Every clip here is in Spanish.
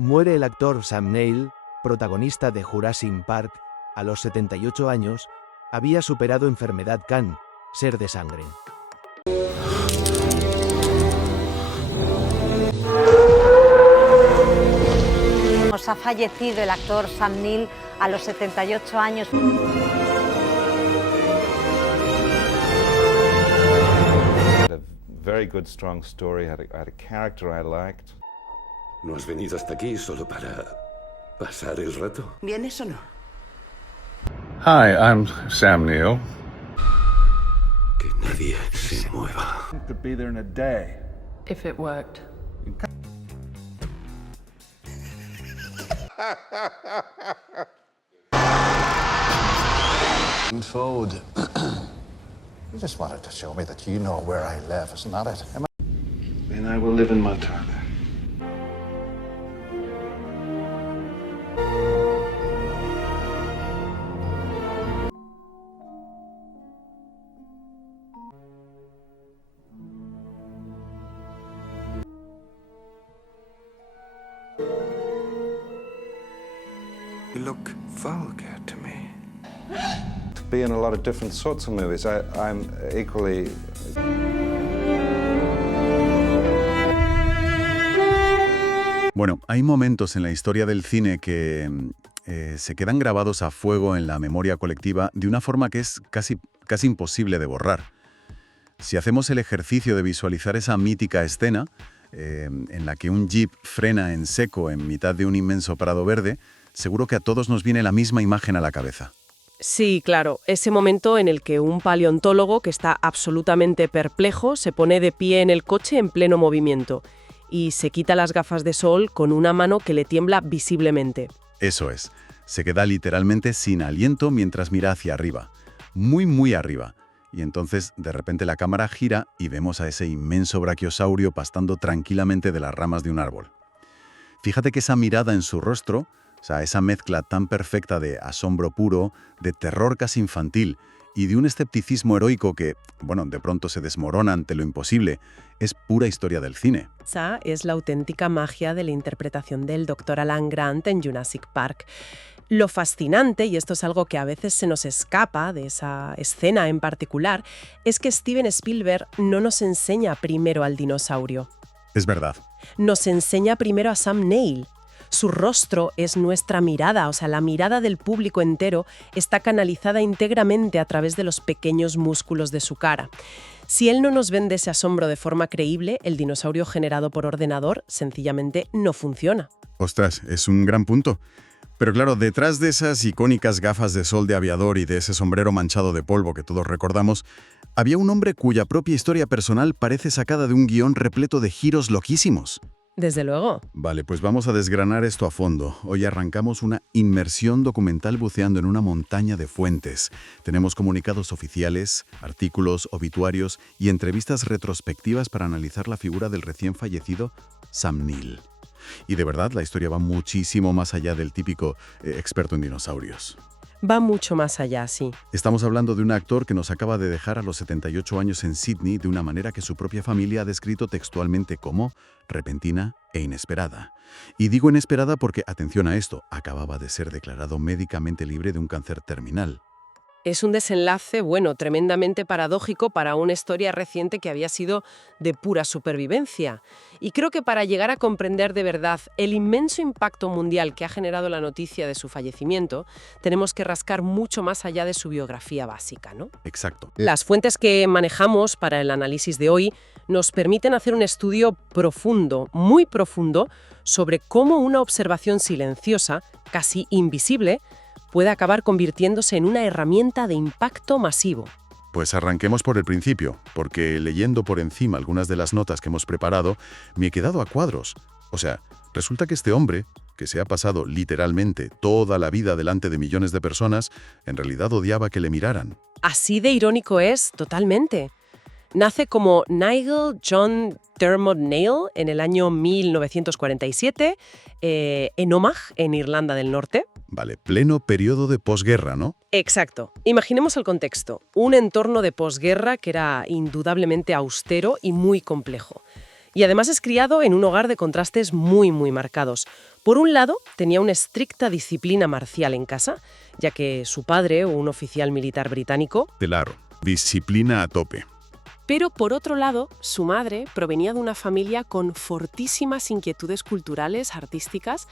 Muere el actor Sam Neill, protagonista de Jurassic Park, a los 78 años. Había superado enfermedad cáncer de sangre. Nos ha fallecido el actor Sam Neill a los 78 años. A very good, strong story, had a character I liked. ¿No has venido hasta aquí solo para pasar el rato? ¿Vienes o no? Hi, I'm Sam Neill. Que nadie se mueva. You could be there in a day. If it worked. Fold. You just wanted to show me that you know where I live, isn't that it? Then I will live in Montana. You look vulgar to me. To be in a lot of different sorts of movies, I'm equally... Bueno, hay momentos en la historia del cine que se quedan grabados a fuego en la memoria colectiva de una forma que es casi imposible de borrar. Si hacemos el ejercicio de visualizar esa mítica escena en la que un jeep frena en seco en mitad de un inmenso prado verde, seguro que a todos nos viene la misma imagen a la cabeza. Sí, claro, ese momento en el que un paleontólogo que está absolutamente perplejo se pone de pie en el coche en pleno movimiento y se quita las gafas de sol con una mano que le tiembla visiblemente. Eso es, se queda literalmente sin aliento mientras mira hacia arriba, muy arriba. Y entonces, de repente la cámara gira y vemos a ese inmenso brachiosaurio pastando tranquilamente de las ramas de un árbol. Fíjate que esa mirada en su rostro, o sea, esa mezcla tan perfecta de asombro puro, de terror casi infantil y de un escepticismo heroico que, bueno, de pronto se desmorona ante lo imposible, es pura historia del cine. Esa es la auténtica magia de la interpretación del Dr. Alan Grant en Jurassic Park. Lo fascinante, y esto es algo que a veces se nos escapa de esa escena en particular, es que Steven Spielberg no nos enseña primero al dinosaurio. Es verdad. Nos enseña primero a Sam Neill. Su rostro es nuestra mirada, o sea, la mirada del público entero está canalizada íntegramente a través de los pequeños músculos de su cara. Si él no nos vende ese asombro de forma creíble, el dinosaurio generado por ordenador sencillamente no funciona. Ostras, es un gran punto. Pero claro, detrás de esas icónicas gafas de sol de aviador y de ese sombrero manchado de polvo que todos recordamos, había un hombre cuya propia historia personal parece sacada de un guión repleto de giros loquísimos. Desde luego. Vale, pues vamos a desgranar esto a fondo. Hoy arrancamos una inmersión documental buceando en una montaña de fuentes. Tenemos comunicados oficiales, artículos, obituarios y entrevistas retrospectivas para analizar la figura del recién fallecido Sam Neill. Y de verdad, la historia va muchísimo más allá del típico experto en dinosaurios. Va mucho más allá, sí. Estamos hablando de un actor que nos acaba de dejar a los 78 años en Sydney de una manera que su propia familia ha descrito textualmente como repentina e inesperada. Y digo inesperada porque, atención a esto, acababa de ser declarado médicamente libre de un cáncer terminal. Es un desenlace, bueno, tremendamente paradójico para una historia reciente que había sido de pura supervivencia. Y creo que para llegar a comprender de verdad el inmenso impacto mundial que ha generado la noticia de su fallecimiento, tenemos que rascar mucho más allá de su biografía básica, ¿no? Exacto. Las fuentes que manejamos para el análisis de hoy nos permiten hacer un estudio profundo, muy profundo, sobre cómo una observación silenciosa, casi invisible, puede acabar convirtiéndose en una herramienta de impacto masivo. Pues arranquemos por el principio, porque leyendo por encima algunas de las notas que hemos preparado, me he quedado a cuadros. O sea, resulta que este hombre, que se ha pasado literalmente toda la vida delante de millones de personas, en realidad odiaba que le miraran. Así de irónico es, totalmente. Nace como Nigel John Dermot Neill en el año 1947 en Omagh, en Irlanda del Norte. Vale, pleno periodo de posguerra, ¿no? Exacto. Imaginemos el contexto. Un entorno de posguerra que era indudablemente austero y muy complejo. Y además es criado en un hogar de contrastes muy, muy marcados. Por un lado, tenía una estricta disciplina marcial en casa, ya que su padre, un oficial militar británico, Claro, disciplina a tope. pero por otro lado, su madre provenía de una familia con fortísimas inquietudes culturales, artísticas,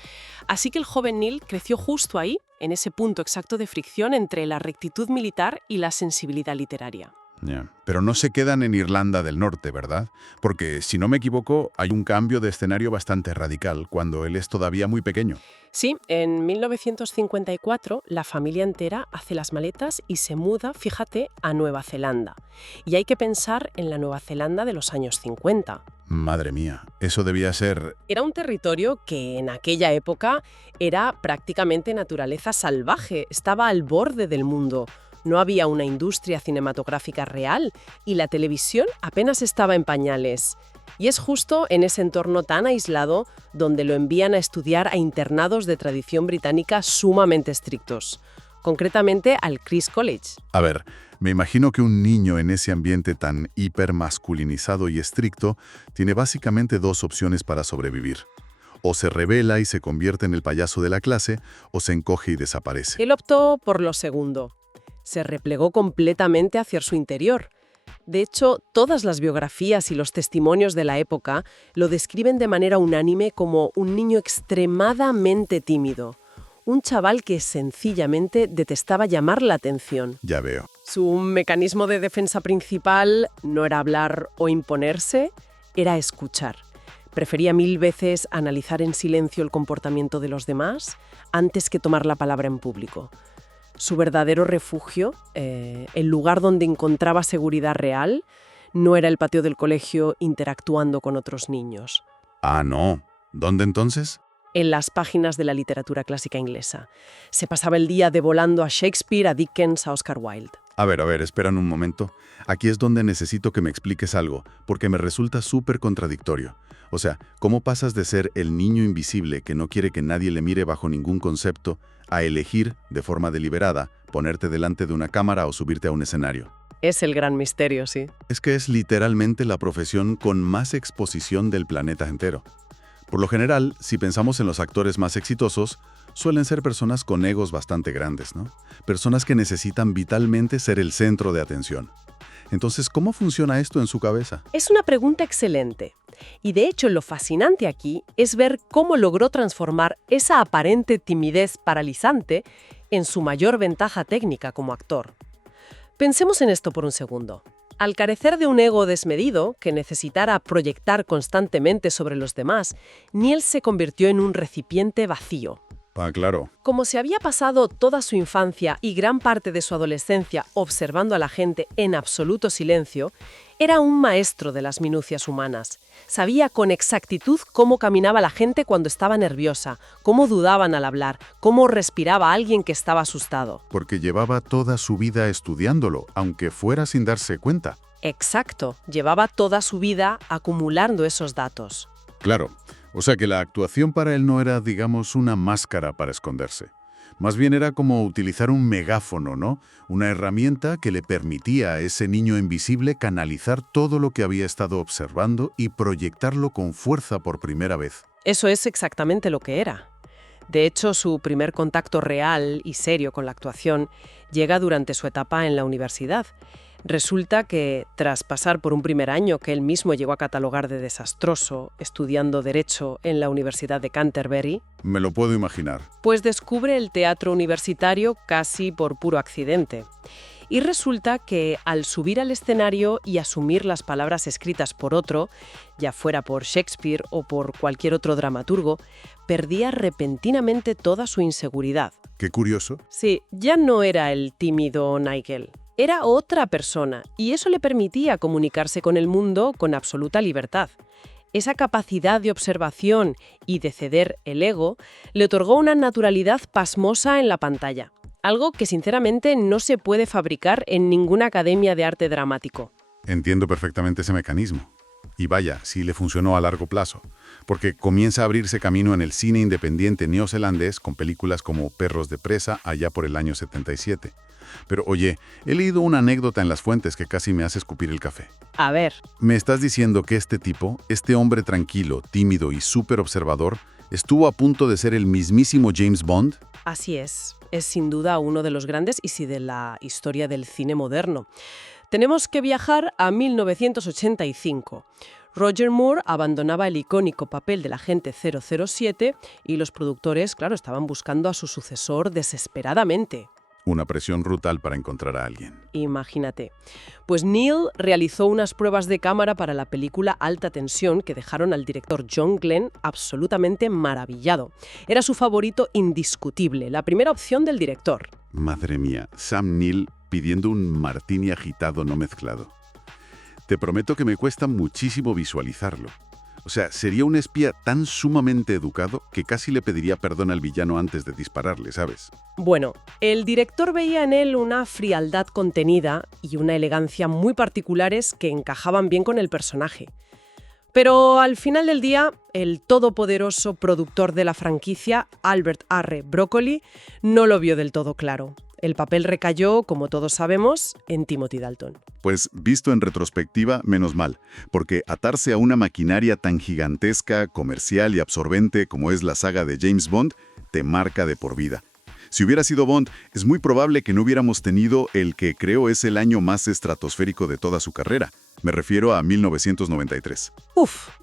así que el joven Neil creció justo ahí, en ese punto exacto de fricción entre la rectitud militar y la sensibilidad literaria. Ya. Pero no se quedan en Irlanda del Norte, ¿verdad? Porque, si no me equivoco, hay un cambio de escenario bastante radical cuando él es todavía muy pequeño. Sí, en 1954 la familia entera hace las maletas y se muda, fíjate, a Nueva Zelanda. Y hay que pensar en la Nueva Zelanda de los años 50. Madre mía, eso debía ser... Era un territorio que en aquella época era prácticamente naturaleza salvaje, estaba al borde del mundo. No había una industria cinematográfica real y la televisión apenas estaba en pañales. Y es justo en ese entorno tan aislado donde lo envían a estudiar a internados de tradición británica sumamente estrictos, concretamente al Christ's College. A ver, me imagino que un niño en ese ambiente tan hipermasculinizado y estricto tiene básicamente dos opciones para sobrevivir. O se rebela y se convierte en el payaso de la clase, o se encoge y desaparece. Él optó por lo segundo. Se replegó completamente hacia su interior. De hecho, todas las biografías y los testimonios de la época lo describen de manera unánime como un niño extremadamente tímido, un chaval que sencillamente detestaba llamar la atención. Ya veo. Su mecanismo de defensa principal no era hablar o imponerse, era escuchar. Prefería 1000 veces analizar en silencio el comportamiento de los demás antes que tomar la palabra en público. Su verdadero refugio, el lugar donde encontraba seguridad real, no era el patio del colegio interactuando con otros niños. Ah, no. ¿Dónde entonces? En las páginas de la literatura clásica inglesa. Se pasaba el día devolando a Shakespeare, a Dickens, a Oscar Wilde. A ver, esperan un momento. Aquí es donde necesito que me expliques algo, porque me resulta súper contradictorio. O sea, ¿cómo pasas de ser el niño invisible que no quiere que nadie le mire bajo ningún concepto a elegir, de forma deliberada, ponerte delante de una cámara o subirte a un escenario? Es el gran misterio, sí. Es que es literalmente la profesión con más exposición del planeta entero. Por lo general, si pensamos en los actores más exitosos, suelen ser personas con egos bastante grandes, ¿no? Personas que necesitan vitalmente ser el centro de atención. Entonces, ¿cómo funciona esto en su cabeza? Es una pregunta excelente. Y de hecho, lo fascinante aquí es ver cómo logró transformar esa aparente timidez paralizante en su mayor ventaja técnica como actor. Pensemos en esto por un segundo. Al carecer de un ego desmedido que necesitara proyectar constantemente sobre los demás, Neil se convirtió en un recipiente vacío. Ah, claro. Como se había pasado toda su infancia y gran parte de su adolescencia observando a la gente en absoluto silencio, era un maestro de las minucias humanas. Sabía con exactitud cómo caminaba la gente cuando estaba nerviosa, cómo dudaban al hablar, cómo respiraba alguien que estaba asustado. Porque llevaba toda su vida estudiándolo, aunque fuera sin darse cuenta. Exacto, llevaba toda su vida acumulando esos datos. Claro. O sea que la actuación para él no era, digamos, una máscara para esconderse. Más bien era como utilizar un megáfono, ¿no? Una herramienta que le permitía a ese niño invisible canalizar todo lo que había estado observando y proyectarlo con fuerza por primera vez. Eso es exactamente lo que era. De hecho, su primer contacto real y serio con la actuación llega durante su etapa en la universidad. Resulta que, tras pasar por un primer año que él mismo llegó a catalogar de desastroso, estudiando Derecho en la Universidad de Canterbury, Me lo puedo imaginar. pues descubre el teatro universitario casi por puro accidente. Y resulta que al subir al escenario y asumir las palabras escritas por otro, ya fuera por Shakespeare o por cualquier otro dramaturgo, perdía repentinamente toda su inseguridad. Qué curioso. Sí, ya no era el tímido Nigel. Era otra persona, y eso le permitía comunicarse con el mundo con absoluta libertad. Esa capacidad de observación y de ceder el ego le otorgó una naturalidad pasmosa en la pantalla, algo que sinceramente no se puede fabricar en ninguna academia de arte dramático. Entiendo perfectamente ese mecanismo. Y vaya, sí le funcionó a largo plazo, porque comienza a abrirse camino en el cine independiente neozelandés con películas como Perros de presa allá por el año 77. Pero oye, he leído una anécdota en las fuentes que casi me hace escupir el café. A ver, ¿Me estás diciendo que este tipo, este hombre tranquilo, tímido y súper observador, estuvo a punto de ser el mismísimo James Bond? así es. Es sin duda uno de los grandes y sí de la historia del cine moderno. Tenemos que viajar a 1985. Roger Moore abandonaba el icónico papel del agente 007 y los productores, claro, estaban buscando a su sucesor desesperadamente. Una presión brutal para encontrar a alguien. Imagínate. Pues Neil realizó unas pruebas de cámara para la película Alta Tensión que dejaron al director John Glenn absolutamente maravillado. Era su favorito indiscutible, la primera opción del director. Madre mía, Sam Neill pidiendo un martini agitado no mezclado. Te prometo que me cuesta muchísimo visualizarlo. O sea, sería un espía tan sumamente educado que casi le pediría perdón al villano antes de dispararle, ¿sabes? Bueno, el director veía en él una frialdad contenida y una elegancia muy particulares que encajaban bien con el personaje. Pero al final del día, el todopoderoso productor de la franquicia, Albert R. Broccoli, no lo vio del todo claro. El papel recayó, como todos sabemos, en Timothy Dalton. Pues visto en retrospectiva, menos mal, porque atarse a una maquinaria tan gigantesca, comercial y absorbente como es la saga de James Bond, te marca de por vida. Si hubiera sido Bond, es muy probable que no hubiéramos tenido el que creo es el año más estratosférico de toda su carrera. Me refiero a 1993.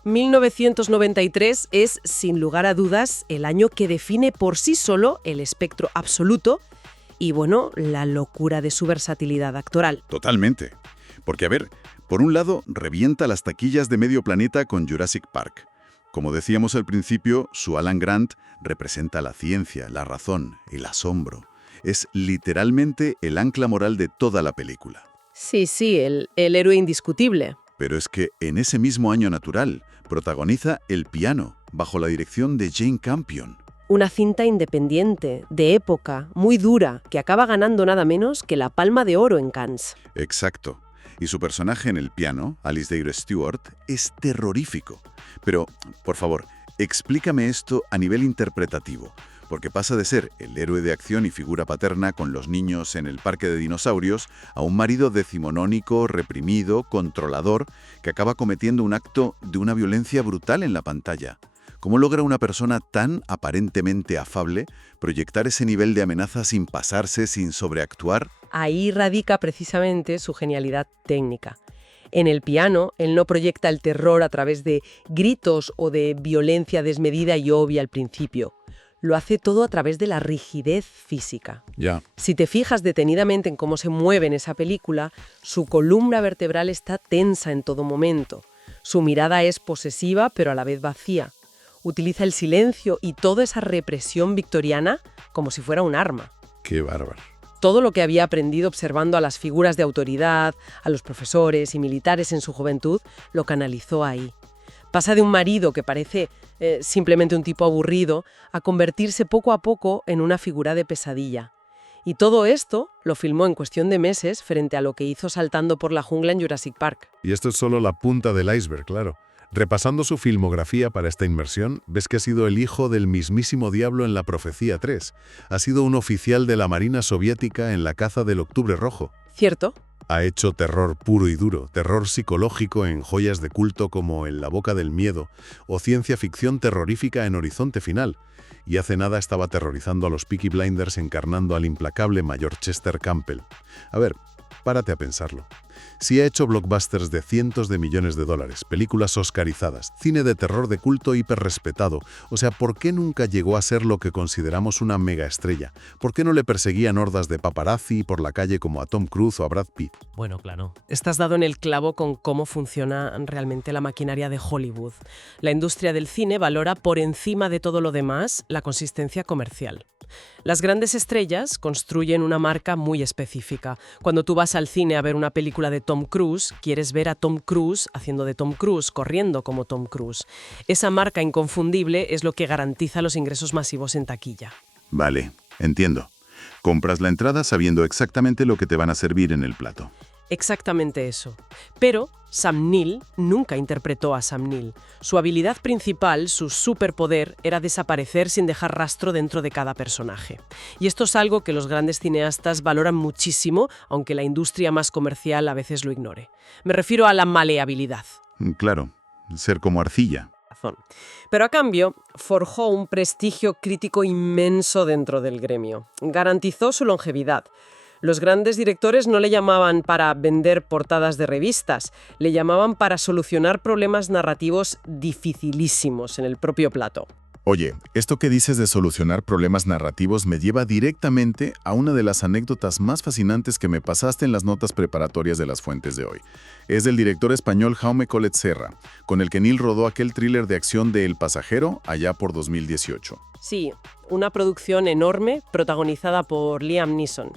1993 es, sin lugar a dudas, el año que define por sí solo el espectro absoluto y, bueno, la locura de su versatilidad actoral. Totalmente. Porque, a ver, por un lado, revienta las taquillas de medio planeta con Jurassic Park. Como decíamos al principio, su Alan Grant representa la ciencia, la razón, el asombro. Es literalmente el ancla moral de toda la película. Sí, el héroe indiscutible. Pero es que en ese mismo año natural protagoniza El piano, bajo la dirección de Jane Campion. Una cinta independiente, de época, muy dura, que acaba ganando nada menos que la Palma de Oro en Cannes. Exacto. Y su personaje en El piano, Alice Dare Stewart, es terrorífico. Pero, por favor, explícame esto a nivel interpretativo, porque pasa de ser el héroe de acción y figura paterna con los niños en el parque de dinosaurios a un marido decimonónico, reprimido, controlador, que acaba cometiendo un acto de una violencia brutal en la pantalla. ¿Cómo logra una persona tan aparentemente afable proyectar ese nivel de amenaza sin pasarse, sin sobreactuar? Ahí radica precisamente su genialidad técnica. En El piano, él no proyecta el terror a través de gritos o de violencia desmedida y obvia al principio. Lo hace todo a través de la rigidez física. Ya. Si te fijas detenidamente en cómo se mueve en esa película, su columna vertebral está tensa en todo momento. Su mirada es posesiva, pero a la vez vacía. Utiliza el silencio y toda esa represión victoriana como si fuera un arma. Qué bárbaro. Todo lo que había aprendido observando a las figuras de autoridad, a los profesores y militares en su juventud, lo canalizó ahí. Pasa de un marido que parece simplemente un tipo aburrido a convertirse poco a poco en una figura de pesadilla. Y todo esto lo filmó en cuestión de meses frente a lo que hizo saltando por la jungla en Jurassic Park. Y esto es solo la punta del iceberg, claro. Repasando su filmografía para esta inmersión, ves que ha sido el hijo del mismísimo diablo en La Profecía 3. Ha sido un oficial de la Marina Soviética en la caza del Octubre Rojo. ¿Cierto? Ha hecho terror puro y duro, terror psicológico en joyas de culto como En la boca del miedo o ciencia ficción terrorífica en Horizonte Final. Y hace nada estaba aterrorizando a los Peaky Blinders encarnando al implacable mayor Chester Campbell. A ver, párate a pensarlo. Si ha hecho blockbusters de cientos de millones de dólares, películas oscarizadas, cine de terror de culto hiperrespetado, o sea, ¿por qué nunca llegó a ser lo que consideramos una megaestrella? ¿Por qué no le perseguían hordas de paparazzi por la calle como a Tom Cruise o a Brad Pitt? Bueno, claro. Estás dado en el clavo con cómo funciona realmente la maquinaria de Hollywood. La industria del cine valora por encima de todo lo demás la consistencia comercial. Las grandes estrellas construyen una marca muy específica. Cuando tú vas al cine a ver una película de Tom Cruise, quieres ver a Tom Cruise haciendo de Tom Cruise, corriendo como Tom Cruise. Esa marca inconfundible es lo que garantiza los ingresos masivos en taquilla. Vale, entiendo. Compras la entrada sabiendo exactamente lo que te van a servir en el plato. Exactamente eso. Pero Sam Neill nunca interpretó a Sam Neill. Su habilidad principal, su superpoder, era desaparecer sin dejar rastro dentro de cada personaje. Y esto es algo que los grandes cineastas valoran muchísimo, aunque la industria más comercial a veces lo ignore. Me refiero a la maleabilidad. Claro, ser como arcilla. Pero a cambio, forjó un prestigio crítico inmenso dentro del gremio. Garantizó su longevidad. Los grandes directores no le llamaban para vender portadas de revistas, le llamaban para solucionar problemas narrativos dificilísimos en el propio plato. Oye, esto que dices de solucionar problemas narrativos me lleva directamente a una de las anécdotas más fascinantes que me pasaste en las notas preparatorias de las fuentes de hoy. Es del director español Jaume Collet Serra, con el que Neill rodó aquel thriller de acción de El pasajero allá por 2018. Sí, una producción enorme protagonizada por Liam Neeson.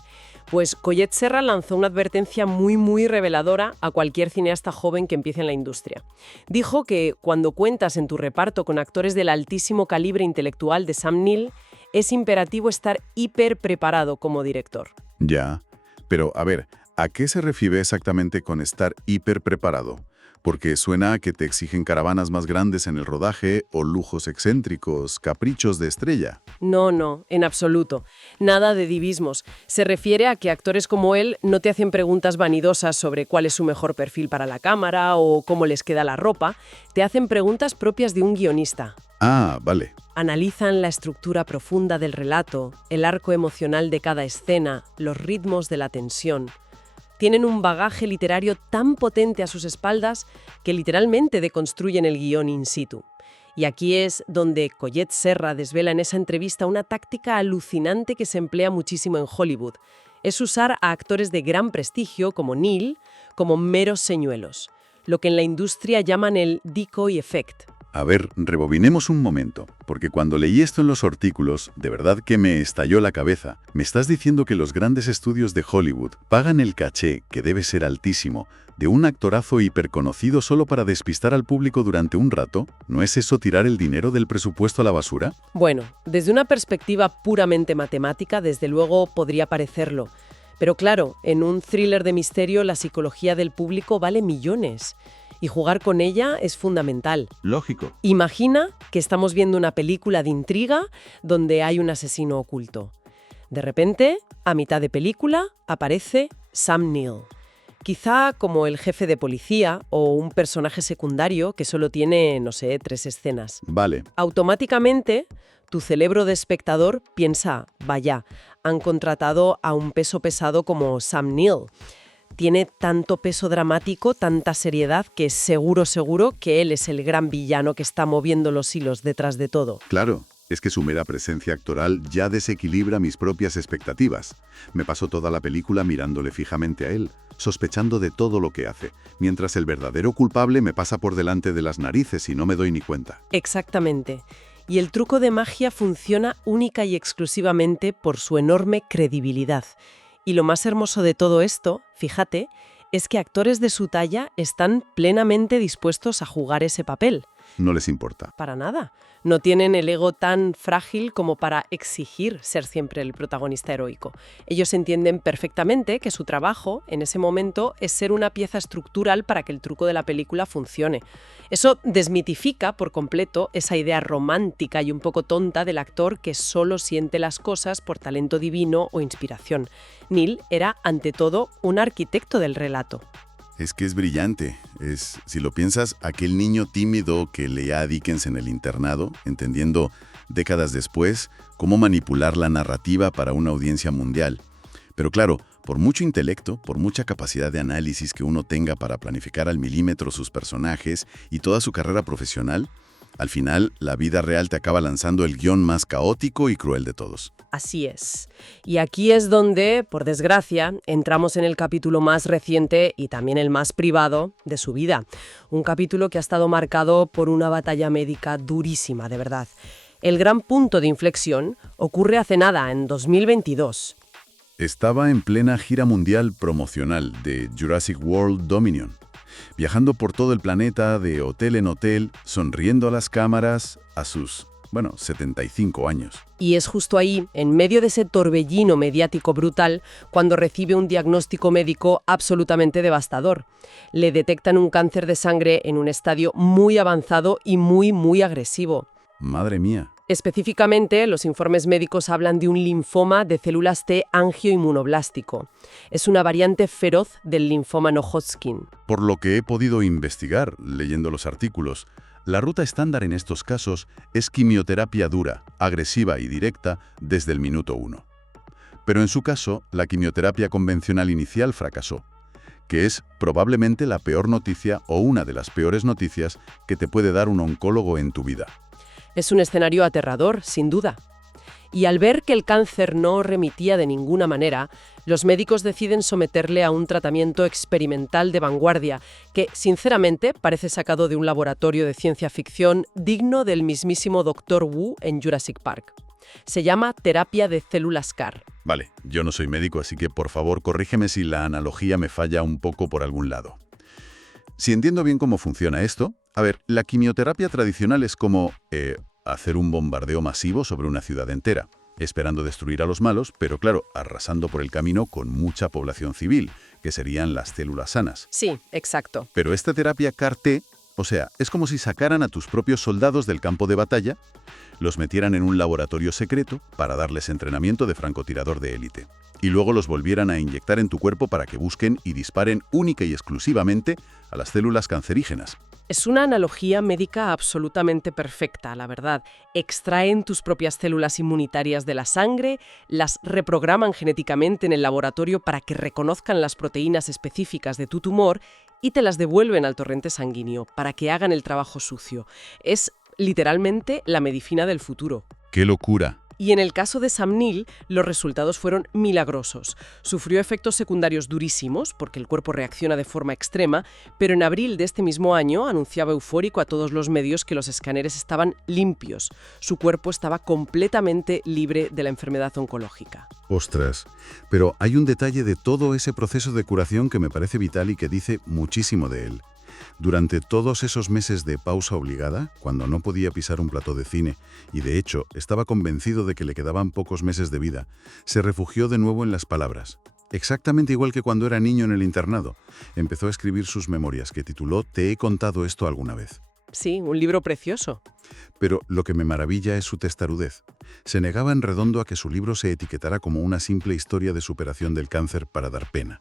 Pues Collet Serra lanzó una advertencia muy reveladora a cualquier cineasta joven que empiece en la industria. Dijo que cuando cuentas en tu reparto con actores del altísimo calibre intelectual de Sam Neill, es imperativo estar hiper preparado como director. Ya, pero a ver, ¿a qué se refiere exactamente con estar hiper preparado? Porque suena a que te exigen caravanas más grandes en el rodaje o lujos excéntricos, caprichos de estrella. No, en absoluto. Nada de divismos. Se refiere a que actores como él no te hacen preguntas vanidosas sobre cuál es su mejor perfil para la cámara o cómo les queda la ropa. Te hacen preguntas propias de un guionista. Ah, vale. Analizan la estructura profunda del relato, el arco emocional de cada escena, los ritmos de la tensión. Tienen un bagaje literario tan potente a sus espaldas que literalmente deconstruyen el guión in situ. Y aquí es donde Collet Serra desvela en esa entrevista una táctica alucinante que se emplea muchísimo en Hollywood. Es usar a actores de gran prestigio, como Neill, como meros señuelos, lo que en la industria llaman el decoy effect. A ver, rebobinemos un momento, porque cuando leí esto en los artículos, de verdad que me estalló la cabeza. ¿Me estás diciendo que los grandes estudios de Hollywood pagan el caché, que debe ser altísimo, de un actorazo hiperconocido solo para despistar al público durante un rato? ¿No es eso tirar el dinero del presupuesto a la basura? Bueno, desde una perspectiva puramente matemática, desde luego podría parecerlo. Pero claro, en un thriller de misterio la psicología del público vale millones. Y jugar con ella es fundamental. Lógico. Imagina que estamos viendo una película de intriga donde hay un asesino oculto. De repente, a mitad de película, aparece Sam Neill. Quizá como el jefe de policía o un personaje secundario que solo tiene, 3 escenas. Vale. Automáticamente, tu cerebro de espectador piensa, vaya, han contratado a un peso pesado como Sam Neill. Tiene tanto peso dramático, tanta seriedad, que seguro que él es el gran villano que está moviendo los hilos detrás de todo. Claro, es que su mera presencia actoral ya desequilibra mis propias expectativas. Me paso toda la película mirándole fijamente a él, sospechando de todo lo que hace, mientras el verdadero culpable me pasa por delante de las narices y no me doy ni cuenta. Exactamente. Y el truco de magia funciona única y exclusivamente por su enorme credibilidad. Y lo más hermoso de todo esto, fíjate, es que actores de su talla están plenamente dispuestos a jugar ese papel. No les importa. Para nada. No tienen el ego tan frágil como para exigir ser siempre el protagonista heroico. Ellos entienden perfectamente que su trabajo, en ese momento, es ser una pieza estructural para que el truco de la película funcione. Eso desmitifica por completo esa idea romántica y un poco tonta del actor que solo siente las cosas por talento divino o inspiración. Neill era, ante todo, un arquitecto del relato. Es que es brillante. Es, si lo piensas, aquel niño tímido que leía a Dickens en el internado, entendiendo décadas después cómo manipular la narrativa para una audiencia mundial. Pero claro, por mucho intelecto, por mucha capacidad de análisis que uno tenga para planificar al milímetro sus personajes y toda su carrera profesional, al final la vida real te acaba lanzando el guión más caótico y cruel de todos. Así es. Y aquí es donde, por desgracia, entramos en el capítulo más reciente y también el más privado de su vida. Un capítulo que ha estado marcado por una batalla médica durísima, de verdad. El gran punto de inflexión ocurre hace nada, en 2022. Estaba en plena gira mundial promocional de Jurassic World Dominion, viajando por todo el planeta de hotel en hotel, sonriendo a las cámaras, a sus bueno, 75 años. Y es justo ahí, en medio de ese torbellino mediático brutal, cuando recibe un diagnóstico médico absolutamente devastador. Le detectan un cáncer de sangre en un estadio muy avanzado y muy agresivo. Madre mía. Específicamente, los informes médicos hablan de un linfoma de células T angioinmunoblástico. Es una variante feroz del linfoma no-Hodgkin. Por lo que he podido investigar, leyendo los artículos, la ruta estándar en estos casos es quimioterapia dura, agresiva y directa desde el minuto 1. Pero en su caso, la quimioterapia convencional inicial fracasó, que es probablemente la peor noticia o una de las peores noticias que te puede dar un oncólogo en tu vida. Es un escenario aterrador, sin duda. Y al ver que el cáncer no remitía de ninguna manera, los médicos deciden someterle a un tratamiento experimental de vanguardia que, sinceramente, parece sacado de un laboratorio de ciencia ficción digno del mismísimo Dr. Wu en Jurassic Park. Se llama terapia de células CAR. Vale, yo no soy médico, así que por favor corrígeme si la analogía me falla un poco por algún lado. Si entiendo bien cómo funciona esto, a ver, la quimioterapia tradicional es como hacer un bombardeo masivo sobre una ciudad entera, esperando destruir a los malos, pero claro, arrasando por el camino con mucha población civil, que serían las células sanas. Sí, exacto. Pero esta terapia CAR-T, o sea, es como si sacaran a tus propios soldados del campo de batalla, los metieran en un laboratorio secreto para darles entrenamiento de francotirador de élite, y luego los volvieran a inyectar en tu cuerpo para que busquen y disparen única y exclusivamente a las células cancerígenas. Es una analogía médica absolutamente perfecta, la verdad. Extraen tus propias células inmunitarias de la sangre, las reprograman genéticamente en el laboratorio para que reconozcan las proteínas específicas de tu tumor y te las devuelven al torrente sanguíneo para que hagan el trabajo sucio. Es literalmente la medicina del futuro. ¡Qué locura! Y en el caso de Sam Neill, los resultados fueron milagrosos. Sufrió efectos secundarios durísimos, porque el cuerpo reacciona de forma extrema, pero en abril de este mismo año anunciaba eufórico a todos los medios que los escáneres estaban limpios. Su cuerpo estaba completamente libre de la enfermedad oncológica. Ostras, pero hay un detalle de todo ese proceso de curación que me parece vital y que dice muchísimo de él. Durante todos esos meses de pausa obligada, cuando no podía pisar un plató de cine, y de hecho estaba convencido de que le quedaban pocos meses de vida, se refugió de nuevo en las palabras. Exactamente igual que cuando era niño en el internado. Empezó a escribir sus memorias, que tituló «Te he contado esto alguna vez». Sí, un libro precioso. Pero lo que me maravilla es su testarudez. Se negaba en redondo a que su libro se etiquetara como una simple historia de superación del cáncer para dar pena.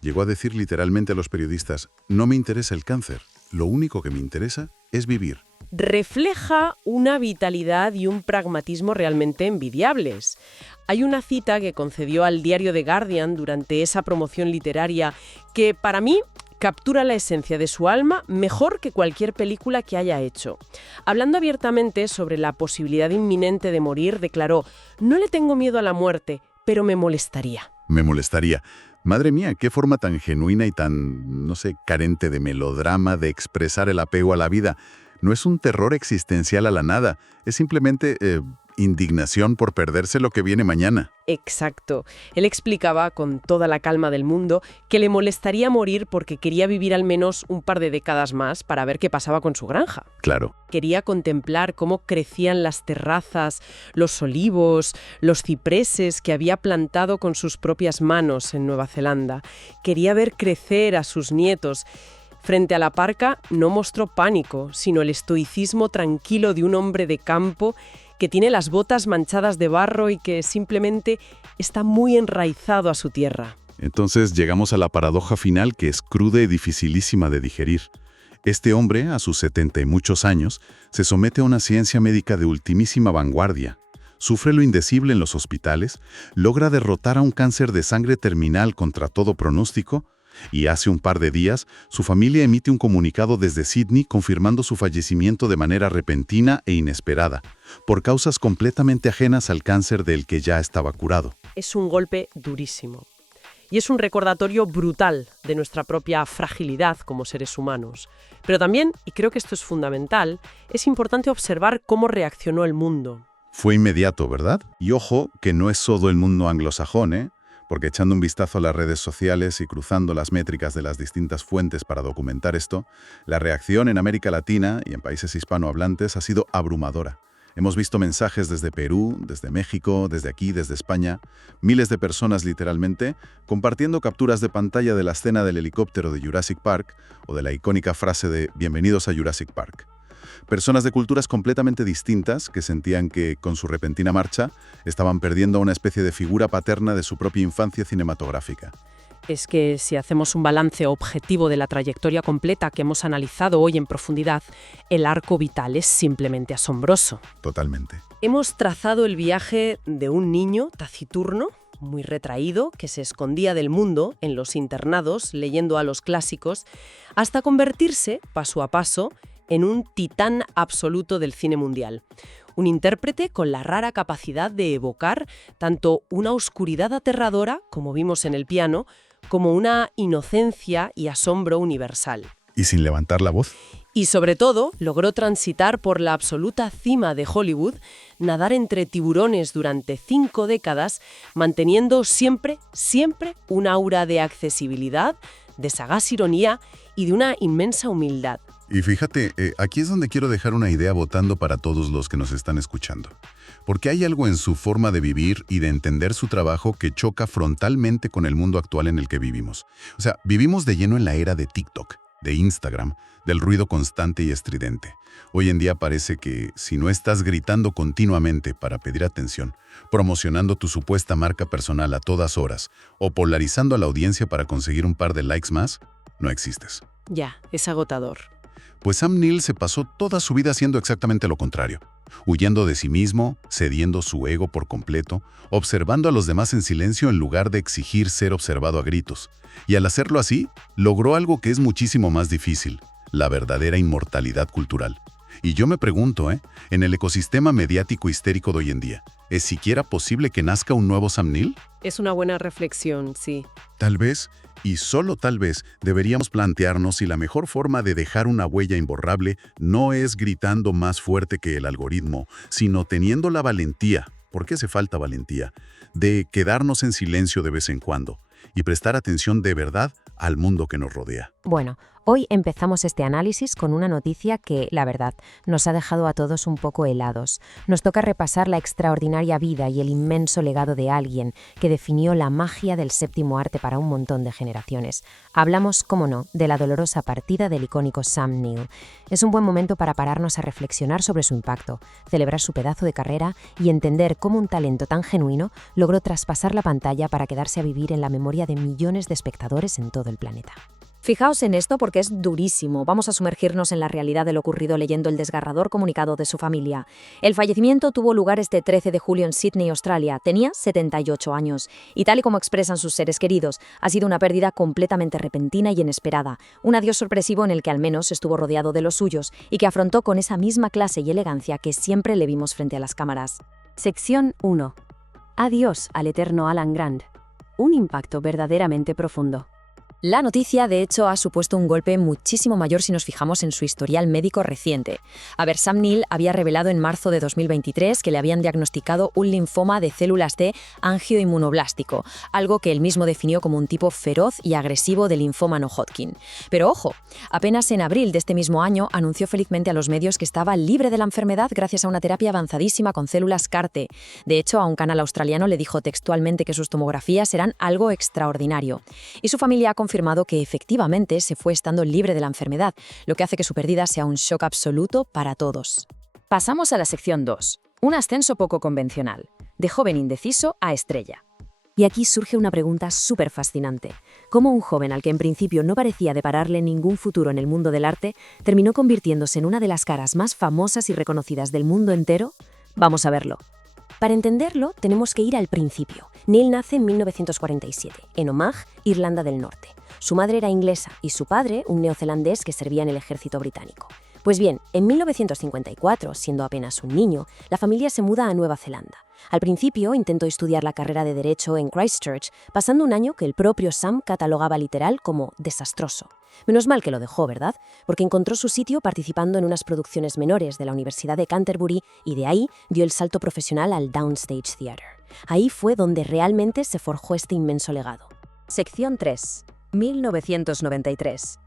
Llegó a decir literalmente a los periodistas, no me interesa el cáncer, lo único que me interesa es vivir. Refleja una vitalidad y un pragmatismo realmente envidiables. Hay una cita que concedió al diario The Guardian durante esa promoción literaria que, para mí, captura la esencia de su alma mejor que cualquier película que haya hecho. Hablando abiertamente sobre la posibilidad inminente de morir, declaró: «No le tengo miedo a la muerte, pero me molestaría». Me molestaría. Madre mía, qué forma tan genuina y tan, no sé, carente de melodrama de expresar el apego a la vida. No es un terror existencial a la nada, es simplemente indignación por perderse lo que viene mañana. Exacto. Él explicaba con toda la calma del mundo que le molestaría morir porque quería vivir al menos un par de décadas más para ver qué pasaba con su granja. Claro. Quería contemplar cómo crecían las terrazas, los olivos, los cipreses que había plantado con sus propias manos en Nueva Zelanda. Quería ver crecer a sus nietos. Frente a la parca no mostró pánico, sino el estoicismo tranquilo de un hombre de campo que tiene las botas manchadas de barro y que simplemente está muy enraizado a su tierra. Entonces llegamos a la paradoja final, que es cruda y dificilísima de digerir. Este hombre, a sus 70 y muchos años, se somete a una ciencia médica de ultimísima vanguardia. Sufre lo indecible en los hospitales, logra derrotar a un cáncer de sangre terminal contra todo pronóstico, y hace un par de días, su familia emite un comunicado desde Sydney confirmando su fallecimiento de manera repentina e inesperada, por causas completamente ajenas al cáncer del que ya estaba curado. Es un golpe durísimo. Y es un recordatorio brutal de nuestra propia fragilidad como seres humanos. Pero también, y creo que esto es fundamental, es importante observar cómo reaccionó el mundo. Fue inmediato, ¿verdad? Y ojo, que no es todo el mundo anglosajón, ¿eh? Porque echando un vistazo a las redes sociales y cruzando las métricas de las distintas fuentes para documentar esto, la reacción en América Latina y en países hispanohablantes ha sido abrumadora. Hemos visto mensajes desde Perú, desde México, desde aquí, desde España, miles de personas literalmente, compartiendo capturas de pantalla de la escena del helicóptero de Jurassic Park o de la icónica frase de «Bienvenidos a Jurassic Park». Personas de culturas completamente distintas que sentían que, con su repentina marcha, estaban perdiendo una especie de figura paterna de su propia infancia cinematográfica. Es que si hacemos un balance objetivo de la trayectoria completa que hemos analizado hoy en profundidad, el arco vital es simplemente asombroso. Totalmente. Hemos trazado el viaje de un niño taciturno, muy retraído, que se escondía del mundo en los internados leyendo a los clásicos, hasta convertirse, paso a paso, en un titán absoluto del cine mundial. Un intérprete con la rara capacidad de evocar tanto una oscuridad aterradora, como vimos en el piano, como una inocencia y asombro universal. ¿Y sin levantar la voz? Y sobre todo, logró transitar por la absoluta cima de Hollywood, nadar entre tiburones durante 5 décadas, manteniendo siempre un aura de accesibilidad, de sagaz ironía y de una inmensa humildad. Y fíjate, aquí es donde quiero dejar una idea botando para todos los que nos están escuchando. Porque hay algo en su forma de vivir y de entender su trabajo que choca frontalmente con el mundo actual en el que vivimos. O sea, vivimos de lleno en la era de TikTok, de Instagram, del ruido constante y estridente. Hoy en día parece que si no estás gritando continuamente para pedir atención, promocionando tu supuesta marca personal a todas horas o polarizando a la audiencia para conseguir un par de likes más, no existes. Ya, es agotador. Pues Sam Neill se pasó toda su vida haciendo exactamente lo contrario, huyendo de sí mismo, cediendo su ego por completo, observando a los demás en silencio en lugar de exigir ser observado a gritos. Y al hacerlo así, logró algo que es muchísimo más difícil, la verdadera inmortalidad cultural. Y yo me pregunto, en el ecosistema mediático histérico de hoy en día, ¿es siquiera posible que nazca un nuevo Sam Neill? Es una buena reflexión, sí. Tal vez, y solo tal vez, deberíamos plantearnos si la mejor forma de dejar una huella imborrable no es gritando más fuerte que el algoritmo, sino teniendo la valentía, porque hace falta valentía, de quedarnos en silencio de vez en cuando y prestar atención de verdad al mundo que nos rodea. Bueno, hoy empezamos este análisis con una noticia que, la verdad, nos ha dejado a todos un poco helados. Nos toca repasar la extraordinaria vida y el inmenso legado de alguien que definió la magia del séptimo arte para un montón de generaciones. Hablamos, cómo no, de la dolorosa partida del icónico Sam Neill. Es un buen momento para pararnos a reflexionar sobre su impacto, celebrar su pedazo de carrera y entender cómo un talento tan genuino logró traspasar la pantalla para quedarse a vivir en la memoria de millones de espectadores en todo el planeta. Fijaos en esto porque es durísimo. Vamos a sumergirnos en la realidad de lo ocurrido leyendo el desgarrador comunicado de su familia. El fallecimiento tuvo lugar este 13 de julio en Sydney, Australia. Tenía 78 años. Y tal y como expresan sus seres queridos, ha sido una pérdida completamente repentina y inesperada. Un adiós sorpresivo en el que al menos estuvo rodeado de los suyos y que afrontó con esa misma clase y elegancia que siempre le vimos frente a las cámaras. Sección 1. Adiós al eterno Alan Grant. Un impacto verdaderamente profundo. La noticia, de hecho, ha supuesto un golpe muchísimo mayor si nos fijamos en su historial médico reciente. A ver, Sam Neill había revelado en marzo de 2023 que le habían diagnosticado un linfoma de células T angioinmunoblástico, algo que él mismo definió como un tipo feroz y agresivo de linfoma no Hodgkin. Pero ojo, apenas en abril de este mismo año anunció felizmente a los medios que estaba libre de la enfermedad gracias a una terapia avanzadísima con células CAR-T. De hecho, a un canal australiano le dijo textualmente que sus tomografías eran algo extraordinario. Y su familia ha confirmado que efectivamente se fue estando libre de la enfermedad, lo que hace que su pérdida sea un shock absoluto para todos. Pasamos a la sección 2, un ascenso poco convencional, de joven indeciso a estrella. Y aquí surge una pregunta súper fascinante. ¿Cómo un joven al que en principio no parecía depararle ningún futuro en el mundo del arte, terminó convirtiéndose en una de las caras más famosas y reconocidas del mundo entero? Vamos a verlo. Para entenderlo, tenemos que ir al principio. Neill nace en 1947, en Omagh, Irlanda del Norte. Su madre era inglesa y su padre, un neozelandés que servía en el ejército británico. Pues bien, en 1954, siendo apenas un niño, la familia se muda a Nueva Zelanda. Al principio intentó estudiar la carrera de Derecho en Christchurch, pasando un año que el propio Sam catalogaba literal como desastroso. Menos mal que lo dejó, ¿verdad? Porque encontró su sitio participando en unas producciones menores de la Universidad de Canterbury y de ahí dio el salto profesional al Downstage Theatre. Ahí fue donde realmente se forjó este inmenso legado. Sección 3. 1993.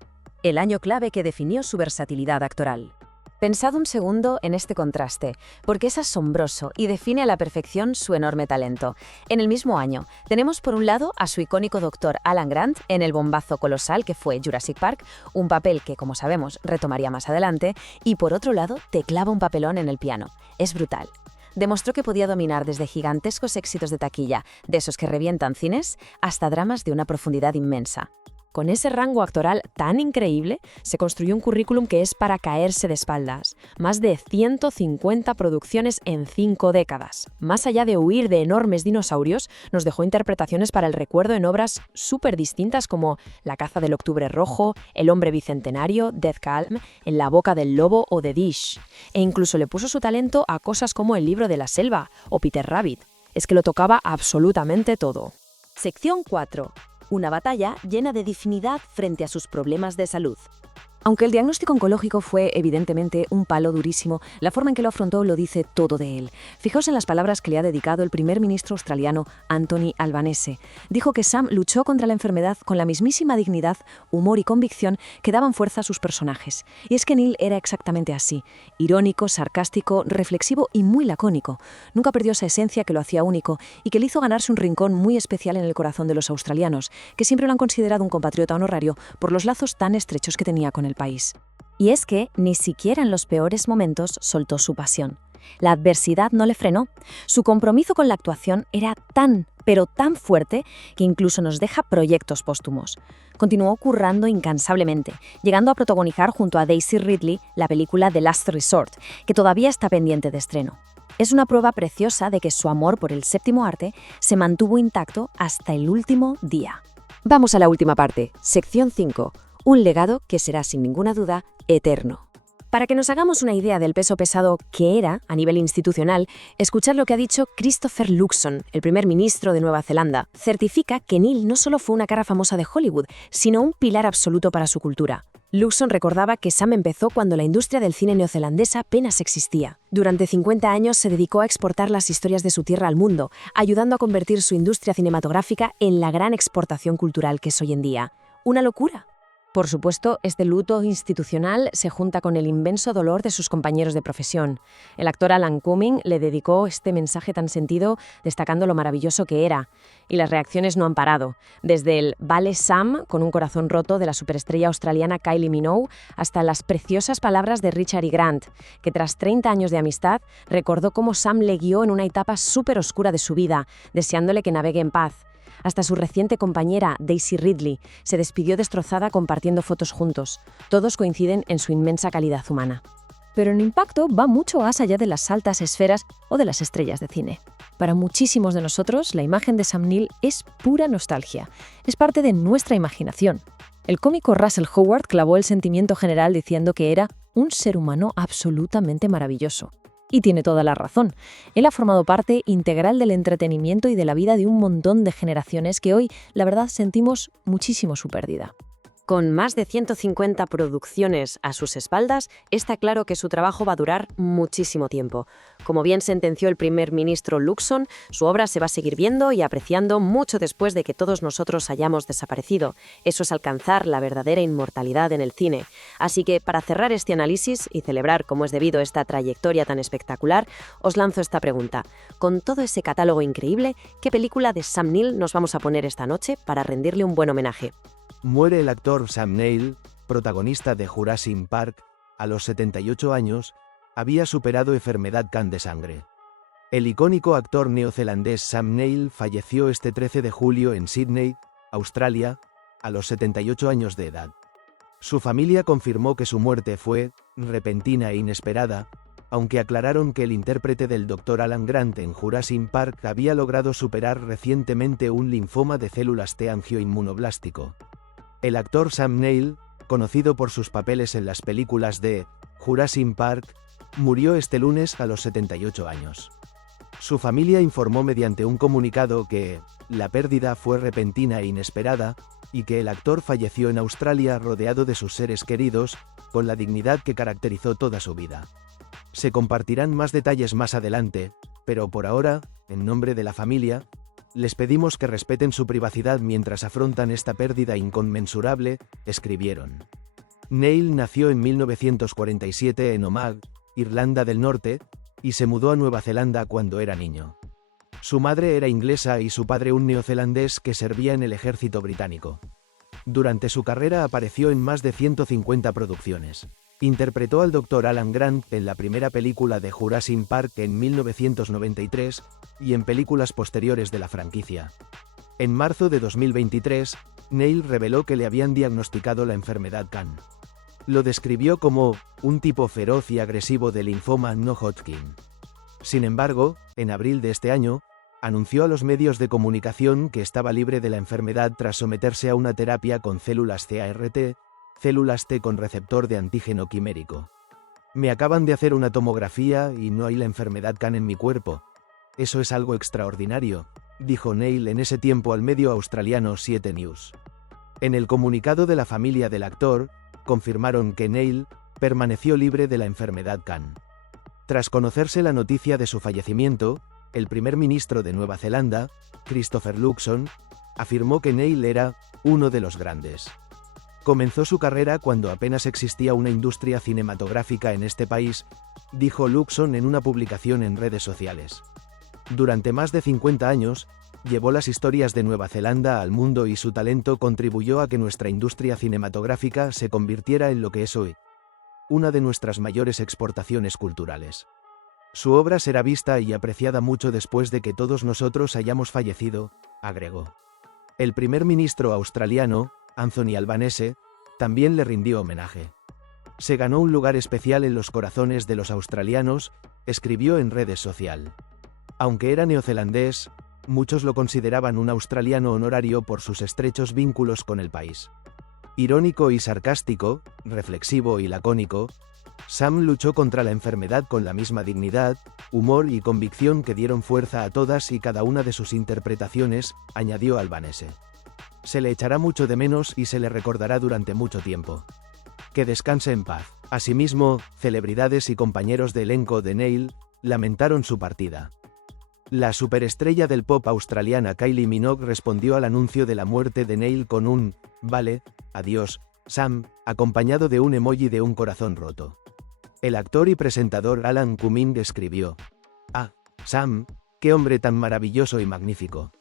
El año clave que definió su versatilidad actoral. Pensad un segundo en este contraste, porque es asombroso y define a la perfección su enorme talento. En el mismo año, tenemos por un lado a su icónico doctor Alan Grant en el bombazo colosal que fue Jurassic Park, un papel que, como sabemos, retomaría más adelante, y por otro lado, te clava un papelón en el piano. Es brutal. Demostró que podía dominar desde gigantescos éxitos de taquilla, de esos que revientan cines, hasta dramas de una profundidad inmensa. Con ese rango actoral tan increíble, se construyó un currículum que es para caerse de espaldas. Más de 150 producciones en 5 décadas. Más allá de huir de enormes dinosaurios, nos dejó interpretaciones para el recuerdo en obras súper distintas como La caza del octubre rojo, El hombre bicentenario, Death Calm, En la boca del lobo o The Dish. E incluso le puso su talento a cosas como El libro de la selva o Peter Rabbit. Es que lo tocaba absolutamente todo. Sección 4. Una batalla llena de dignidad frente a sus problemas de salud. Aunque el diagnóstico oncológico fue evidentemente un palo durísimo, la forma en que lo afrontó lo dice todo de él. Fijaos en las palabras que le ha dedicado el primer ministro australiano Anthony Albanese. Dijo que Sam luchó contra la enfermedad con la mismísima dignidad, humor y convicción que daban fuerza a sus personajes. Y es que Neil era exactamente así, irónico, sarcástico, reflexivo y muy lacónico. Nunca perdió esa esencia que lo hacía único y que le hizo ganarse un rincón muy especial en el corazón de los australianos, que siempre lo han considerado un compatriota honorario por los lazos tan estrechos que tenía con el país. Y es que ni siquiera en los peores momentos soltó su pasión. La adversidad no le frenó. Su compromiso con la actuación era tan, pero tan fuerte que incluso nos deja proyectos póstumos. Continuó currando incansablemente, llegando a protagonizar junto a Daisy Ridley la película The Last Resort, que todavía está pendiente de estreno. Es una prueba preciosa de que su amor por el séptimo arte se mantuvo intacto hasta el último día. Vamos a la última parte, sección 5. Un legado que será sin ninguna duda eterno. Para que nos hagamos una idea del peso pesado que era a nivel institucional, escuchar lo que ha dicho Christopher Luxon, el primer ministro de Nueva Zelanda. Certifica que Neil no solo fue una cara famosa de Hollywood, sino un pilar absoluto para su cultura. Luxon recordaba que Sam empezó cuando la industria del cine neozelandesa apenas existía. Durante 50 años se dedicó a exportar las historias de su tierra al mundo, ayudando a convertir su industria cinematográfica en la gran exportación cultural que es hoy en día. Una locura. Por supuesto, este luto institucional se junta con el inmenso dolor de sus compañeros de profesión. El actor Alan Cumming le dedicó este mensaje tan sentido, destacando lo maravilloso que era. Y las reacciones no han parado. Desde el «Vale Sam», con un corazón roto de la superestrella australiana Kylie Minogue, hasta las preciosas palabras de Richard E. Grant, que tras 30 años de amistad, recordó cómo Sam le guió en una etapa súper oscura de su vida, deseándole que navegue en paz. Hasta su reciente compañera, Daisy Ridley, se despidió destrozada compartiendo fotos juntos. Todos coinciden en su inmensa calidad humana. Pero el impacto va mucho más allá de las altas esferas o de las estrellas de cine. Para muchísimos de nosotros, la imagen de Sam Neill es pura nostalgia. Es parte de nuestra imaginación. El cómico Russell Howard clavó el sentimiento general diciendo que era un ser humano absolutamente maravilloso. Y tiene toda la razón. Él ha formado parte integral del entretenimiento y de la vida de un montón de generaciones que hoy, la verdad, sentimos muchísimo su pérdida. Con más de 150 producciones a sus espaldas, está claro que su trabajo va a durar muchísimo tiempo. Como bien sentenció el primer ministro Luxon, su obra se va a seguir viendo y apreciando mucho después de que todos nosotros hayamos desaparecido. Eso es alcanzar la verdadera inmortalidad en el cine. Así que, para cerrar este análisis y celebrar como es debido esta trayectoria tan espectacular, os lanzo esta pregunta. Con todo ese catálogo increíble, ¿qué película de Sam Neill nos vamos a poner esta noche para rendirle un buen homenaje? Muere el actor Sam Neill, protagonista de Jurassic Park, a los 78 años, había superado enfermedad Khan de sangre. El icónico actor neozelandés Sam Neill falleció este 13 de julio en Sydney, Australia, a los 78 años de edad. Su familia confirmó que su muerte fue repentina e inesperada, aunque aclararon que el intérprete del Dr. Alan Grant en Jurassic Park había logrado superar recientemente un linfoma de células T angioinmunoblástico. El actor Sam Neill, conocido por sus papeles en las películas de Jurassic Park, murió este lunes a los 78 años. Su familia informó mediante un comunicado que la pérdida fue repentina e inesperada y que el actor falleció en Australia rodeado de sus seres queridos, con la dignidad que caracterizó toda su vida. Se compartirán más detalles más adelante, pero por ahora, en nombre de la familia, les pedimos que respeten su privacidad mientras afrontan esta pérdida inconmensurable, escribieron. Neil nació en 1947 en Omagh, Irlanda del Norte, y se mudó a Nueva Zelanda cuando era niño. Su madre era inglesa y su padre un neozelandés que servía en el ejército británico. Durante su carrera apareció en más de 150 producciones. Interpretó al Dr. Alan Grant en la primera película de Jurassic Park en 1993 y en películas posteriores de la franquicia. En marzo de 2023, Neil reveló que le habían diagnosticado la enfermedad CAN. Lo describió como un tipo feroz y agresivo de linfoma no Hodgkin. Sin embargo, en abril de este año, anunció a los medios de comunicación que estaba libre de la enfermedad tras someterse a una terapia con células CAR-T, células T con receptor de antígeno quimérico. Me acaban de hacer una tomografía y no hay la enfermedad CAN en mi cuerpo. Eso es algo extraordinario, dijo Neil en ese tiempo al medio australiano 7 News. En el comunicado de la familia del actor, confirmaron que Neil permaneció libre de la enfermedad CAN. Tras conocerse la noticia de su fallecimiento, el primer ministro de Nueva Zelanda, Christopher Luxon, afirmó que Neil era uno de los grandes. Comenzó su carrera cuando apenas existía una industria cinematográfica en este país, dijo Luxon en una publicación en redes sociales. Durante más de 50 años, llevó las historias de Nueva Zelanda al mundo y su talento contribuyó a que nuestra industria cinematográfica se convirtiera en lo que es hoy, una de nuestras mayores exportaciones culturales. Su obra será vista y apreciada mucho después de que todos nosotros hayamos fallecido, agregó. El primer ministro australiano, Anthony Albanese, también le rindió homenaje. Se ganó un lugar especial en los corazones de los australianos, escribió en redes sociales. Aunque era neozelandés, muchos lo consideraban un australiano honorario por sus estrechos vínculos con el país. Irónico y sarcástico, reflexivo y lacónico, Sam luchó contra la enfermedad con la misma dignidad, humor y convicción que dieron fuerza a todas y cada una de sus interpretaciones, añadió Albanese. Se le echará mucho de menos y se le recordará durante mucho tiempo. Que descanse en paz. Asimismo, celebridades y compañeros de elenco de Neil lamentaron su partida. La superestrella del pop australiana Kylie Minogue respondió al anuncio de la muerte de Neil con un «Vale, adiós, Sam», acompañado de un emoji de un corazón roto. El actor y presentador Alan Cumming escribió: «Ah, Sam, qué hombre tan maravilloso y magnífico.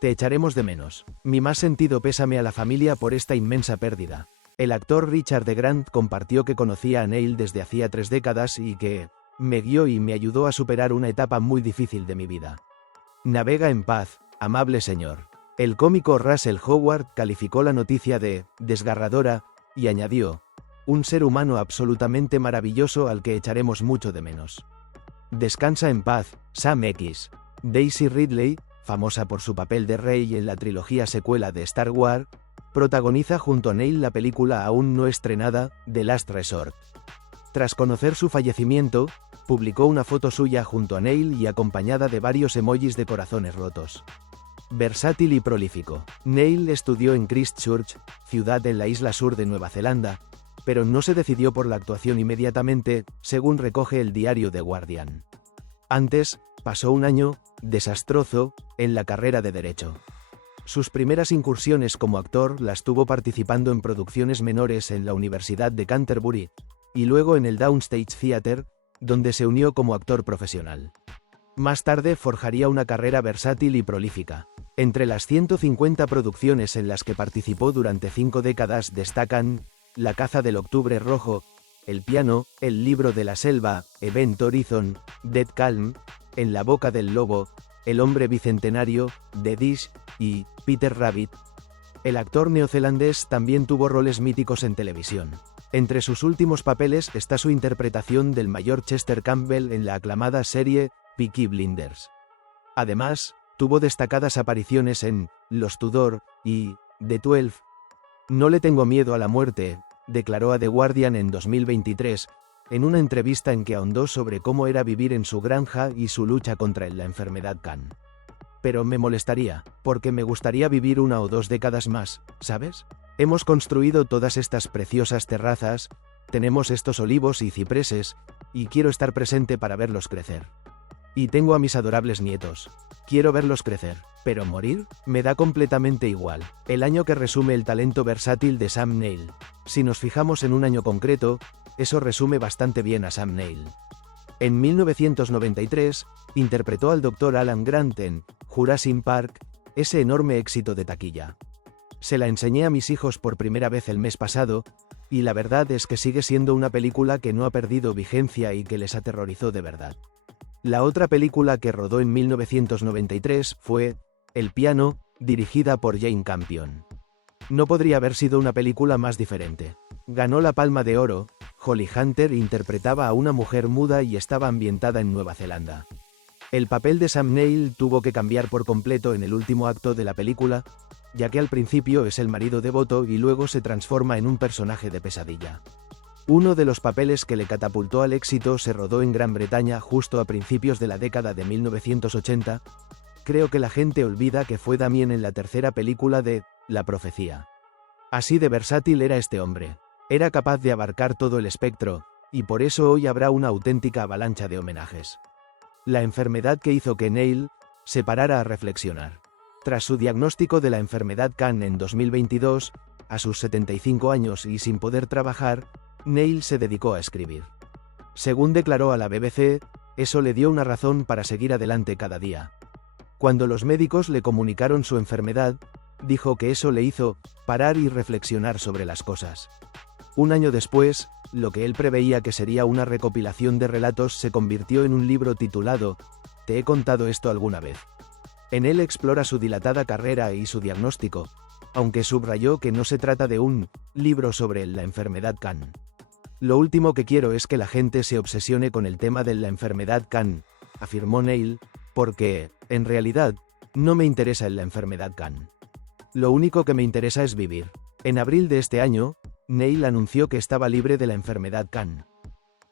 Te echaremos de menos. Mi más sentido pésame a la familia por esta inmensa pérdida». El actor Richard E. Grant compartió que conocía a Neil desde hacía 3 décadas y que «me guió y me ayudó a superar una etapa muy difícil de mi vida. Navega en paz, amable señor». El cómico Russell Howard calificó la noticia de «desgarradora» y añadió: «un ser humano absolutamente maravilloso al que echaremos mucho de menos. Descansa en paz, Sam X». Daisy Ridley, famosa por su papel de Rey en la trilogía secuela de Star Wars, protagoniza junto a Neil la película aún no estrenada, The Last Resort. Tras conocer su fallecimiento, publicó una foto suya junto a Neil y acompañada de varios emojis de corazones rotos. Versátil y prolífico. Neil estudió en Christchurch, ciudad en la isla sur de Nueva Zelanda, pero no se decidió por la actuación inmediatamente, según recoge el diario The Guardian. Antes, pasó un año desastroso en la carrera de Derecho. Sus primeras incursiones como actor las tuvo participando en producciones menores en la Universidad de Canterbury, y luego en el Downstage Theatre, donde se unió como actor profesional. Más tarde forjaría una carrera versátil y prolífica. Entre las 150 producciones en las que participó durante 5 décadas destacan La caza del octubre rojo, El piano, El libro de la selva, Event Horizon, Dead Calm, En la boca del lobo, El hombre bicentenario, The Dish y Peter Rabbit. El actor neozelandés también tuvo roles míticos en televisión. Entre sus últimos papeles está su interpretación del mayor Chester Campbell en la aclamada serie Peaky Blinders. Además, tuvo destacadas apariciones en Los Tudor y The 12. No le tengo miedo a la muerte, declaró a The Guardian en 2023, en una entrevista en que ahondó sobre cómo era vivir en su granja y su lucha contra la enfermedad CAN. Pero me molestaría, porque me gustaría vivir 1 o 2 décadas más, ¿sabes? Hemos construido todas estas preciosas terrazas, tenemos estos olivos y cipreses, y quiero estar presente para verlos crecer. Y tengo a mis adorables nietos. Quiero verlos crecer. Pero morir, me da completamente igual. El año que resume el talento versátil de Sam Neill. Si nos fijamos en un año concreto, eso resume bastante bien a Sam Neill. En 1993, interpretó al Dr. Alan Grant en Jurassic Park, ese enorme éxito de taquilla. Se la enseñé a mis hijos por primera vez el mes pasado, y la verdad es que sigue siendo una película que no ha perdido vigencia y que les aterrorizó de verdad. La otra película que rodó en 1993 fue El piano, dirigida por Jane Campion. No podría haber sido una película más diferente. Ganó la Palma de Oro. Holly Hunter interpretaba a una mujer muda y estaba ambientada en Nueva Zelanda. El papel de Sam Neill tuvo que cambiar por completo en el último acto de la película, ya que al principio es el marido devoto y luego se transforma en un personaje de pesadilla. Uno de los papeles que le catapultó al éxito se rodó en Gran Bretaña justo a principios de la década de 1980. Creo que la gente olvida que fue Damien en la tercera película de La Profecía. Así de versátil era este hombre. Era capaz de abarcar todo el espectro, y por eso hoy habrá una auténtica avalancha de homenajes. La enfermedad que hizo que Neill se parara a reflexionar. Tras su diagnóstico de la enfermedad Khan en 2022, a sus 75 años y sin poder trabajar, Neill se dedicó a escribir. Según declaró a la BBC, eso le dio una razón para seguir adelante cada día. Cuando los médicos le comunicaron su enfermedad, dijo que eso le hizo parar y reflexionar sobre las cosas. Un año después, lo que él preveía que sería una recopilación de relatos se convirtió en un libro titulado «Te he contado esto alguna vez». En él explora su dilatada carrera y su diagnóstico, aunque subrayó que no se trata de un libro sobre la enfermedad Khan. Lo último que quiero es que la gente se obsesione con el tema de la enfermedad Khan, afirmó Neill, porque, en realidad, no me interesa la enfermedad Khan. Lo único que me interesa es vivir. En abril de este año, Neill anunció que estaba libre de la enfermedad Khan.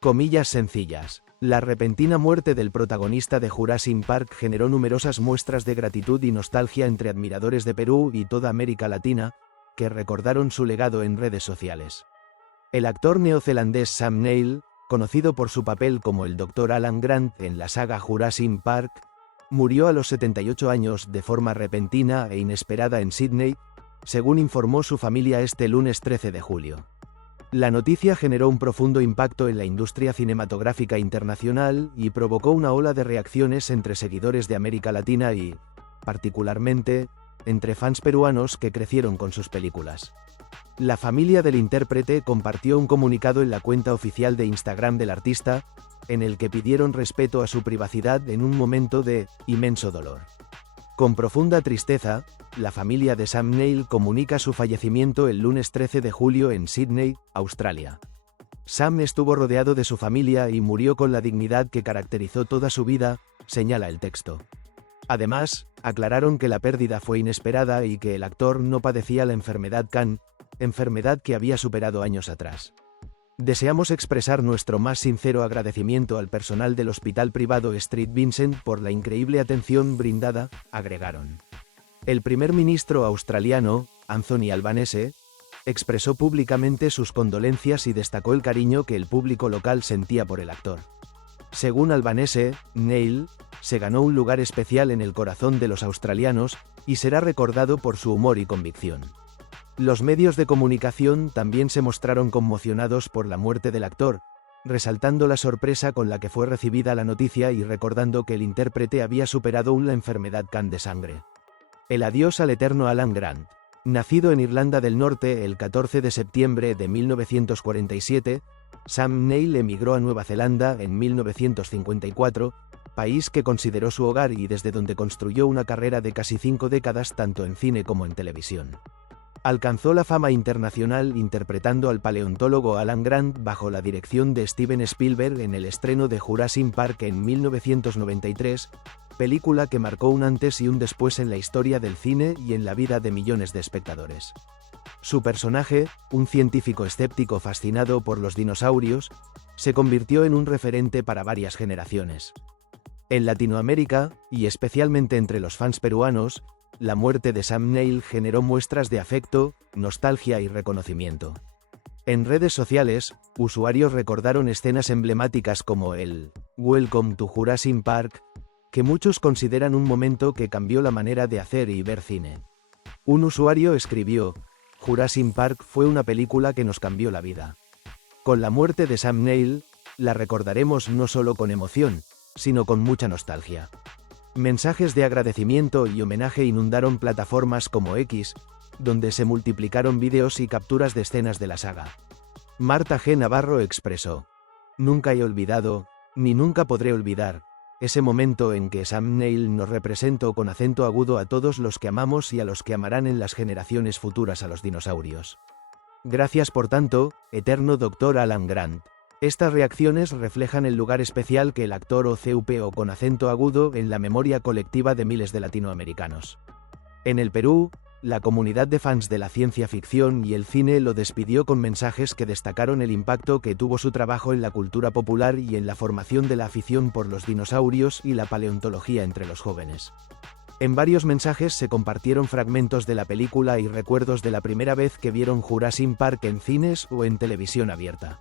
Comillas sencillas. La repentina muerte del protagonista de Jurassic Park generó numerosas muestras de gratitud y nostalgia entre admiradores de Perú y toda América Latina, que recordaron su legado en redes sociales. El actor neozelandés Sam Neill, conocido por su papel como el Dr. Alan Grant en la saga Jurassic Park, murió a los 78 años de forma repentina e inesperada en Sydney, según informó su familia este lunes 13 de julio. La noticia generó un profundo impacto en la industria cinematográfica internacional y provocó una ola de reacciones entre seguidores de América Latina y, particularmente, entre fans peruanos que crecieron con sus películas. La familia del intérprete compartió un comunicado en la cuenta oficial de Instagram del artista, en el que pidieron respeto a su privacidad en un momento de inmenso dolor. Con profunda tristeza, la familia de Sam Neill comunica su fallecimiento el lunes 13 de julio en Sydney, Australia. Sam estuvo rodeado de su familia y murió con la dignidad que caracterizó toda su vida, señala el texto. Además, aclararon que la pérdida fue inesperada y que el actor no padecía la enfermedad Khan, enfermedad que había superado años atrás. Deseamos expresar nuestro más sincero agradecimiento al personal del hospital privado St. Vincent por la increíble atención brindada, agregaron. El primer ministro australiano, Anthony Albanese, expresó públicamente sus condolencias y destacó el cariño que el público local sentía por el actor. Según Albanese, Neill se ganó un lugar especial en el corazón de los australianos y será recordado por su humor y convicción. Los medios de comunicación también se mostraron conmocionados por la muerte del actor, resaltando la sorpresa con la que fue recibida la noticia y recordando que el intérprete había superado la enfermedad Khan de sangre. El adiós al eterno Alan Grant. Nacido en Irlanda del Norte el 14 de septiembre de 1947, Sam Neill emigró a Nueva Zelanda en 1954, país que consideró su hogar y desde donde construyó una carrera de casi 5 décadas tanto en cine como en televisión. Alcanzó la fama internacional interpretando al paleontólogo Alan Grant bajo la dirección de Steven Spielberg en el estreno de Jurassic Park en 1993, película que marcó un antes y un después en la historia del cine y en la vida de millones de espectadores. Su personaje, un científico escéptico fascinado por los dinosaurios, se convirtió en un referente para varias generaciones. En Latinoamérica, y especialmente entre los fans peruanos, la muerte de Sam Neill generó muestras de afecto, nostalgia y reconocimiento. En redes sociales, usuarios recordaron escenas emblemáticas como el «Welcome to Jurassic Park», que muchos consideran un momento que cambió la manera de hacer y ver cine. Un usuario escribió: Jurassic Park fue una película que nos cambió la vida. Con la muerte de Sam Neill, la recordaremos no solo con emoción, sino con mucha nostalgia. Mensajes de agradecimiento y homenaje inundaron plataformas como X, donde se multiplicaron vídeos y capturas de escenas de la saga. Marta G. Navarro expresó: Nunca he olvidado, ni nunca podré olvidar, ese momento en que Sam Neill nos representó con acento agudo a todos los que amamos y a los que amarán en las generaciones futuras a los dinosaurios. Gracias por tanto, eterno Dr. Alan Grant. Estas reacciones reflejan el lugar especial que el actor ocupó con acento agudo en la memoria colectiva de miles de latinoamericanos. En el Perú, la comunidad de fans de la ciencia ficción y el cine lo despidió con mensajes que destacaron el impacto que tuvo su trabajo en la cultura popular y en la formación de la afición por los dinosaurios y la paleontología entre los jóvenes. En varios mensajes se compartieron fragmentos de la película y recuerdos de la primera vez que vieron Jurassic Park en cines o en televisión abierta.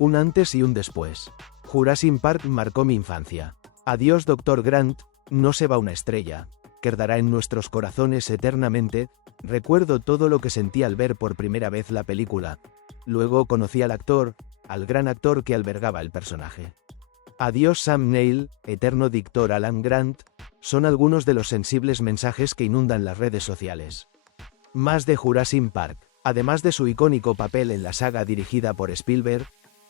Un antes y un después. Jurassic Park marcó mi infancia. Adiós Dr. Grant, no se va una estrella. Quedará en nuestros corazones eternamente. Recuerdo todo lo que sentí al ver por primera vez la película. Luego conocí al actor, al gran actor que albergaba el personaje. Adiós Sam Neill, eterno Dr. Alan Grant, son algunos de los sensibles mensajes que inundan las redes sociales. Más de Jurassic Park. Además de su icónico papel en la saga dirigida por Spielberg,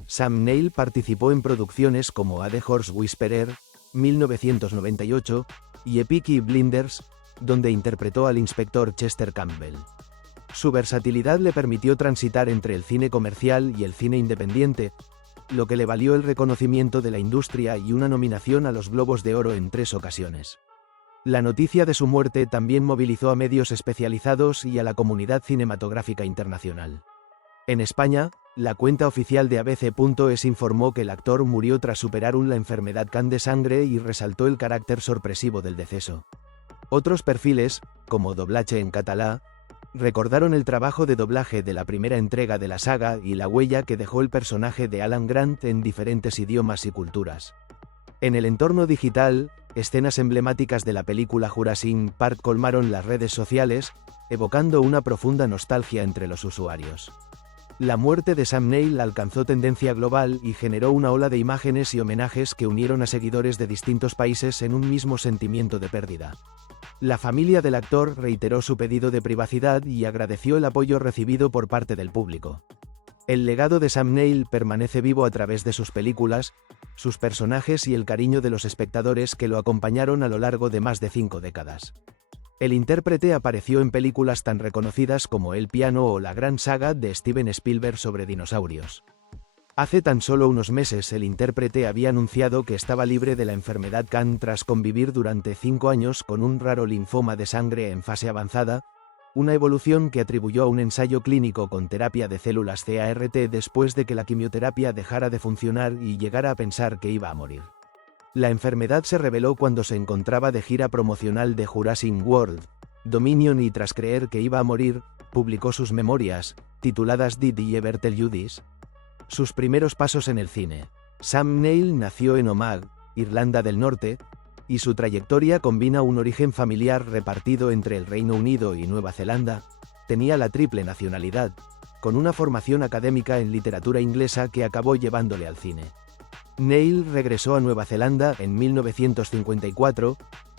Sam Neill participó en producciones como A The Horse Whisperer, 1998, y Peaky Blinders, donde interpretó al inspector Chester Campbell. Su versatilidad le permitió transitar entre el cine comercial y el cine independiente, lo que le valió el reconocimiento de la industria y una nominación a los Globos de Oro en 3 ocasiones. La noticia de su muerte también movilizó a medios especializados y a la comunidad cinematográfica internacional. En España, la cuenta oficial de ABC.es informó que el actor murió tras superar la enfermedad can de sangre y resaltó el carácter sorpresivo del deceso. Otros perfiles, como Doblache en catalá, recordaron el trabajo de doblaje de la primera entrega de la saga y la huella que dejó el personaje de Alan Grant en diferentes idiomas y culturas. En el entorno digital, escenas emblemáticas de la película Jurassic Park colmaron las redes sociales, evocando una profunda nostalgia entre los usuarios. La muerte de Sam Neill alcanzó tendencia global y generó una ola de imágenes y homenajes que unieron a seguidores de distintos países en un mismo sentimiento de pérdida. La familia del actor reiteró su pedido de privacidad y agradeció el apoyo recibido por parte del público. El legado de Sam Neill permanece vivo a través de sus películas, sus personajes y el cariño de los espectadores que lo acompañaron a lo largo de más de 5 décadas. El intérprete apareció en películas tan reconocidas como El piano o la gran saga de Steven Spielberg sobre dinosaurios. Hace tan solo unos meses el intérprete había anunciado que estaba libre de la enfermedad CAN tras convivir durante 5 años con un raro linfoma de sangre en fase avanzada, una evolución que atribuyó a un ensayo clínico con terapia de células CART después de que la quimioterapia dejara de funcionar y llegara a pensar que iba a morir. La enfermedad se reveló cuando se encontraba de gira promocional de Jurassic World Dominion y tras creer que iba a morir, publicó sus memorias, tituladas Did I Ever Tell You This? Sus primeros pasos en el cine. Sam Neill nació en Omagh, Irlanda del Norte, y su trayectoria combina un origen familiar repartido entre el Reino Unido y Nueva Zelanda, tenía la triple nacionalidad, con una formación académica en literatura inglesa que acabó llevándole al cine. Neill regresó a Nueva Zelanda en 1954,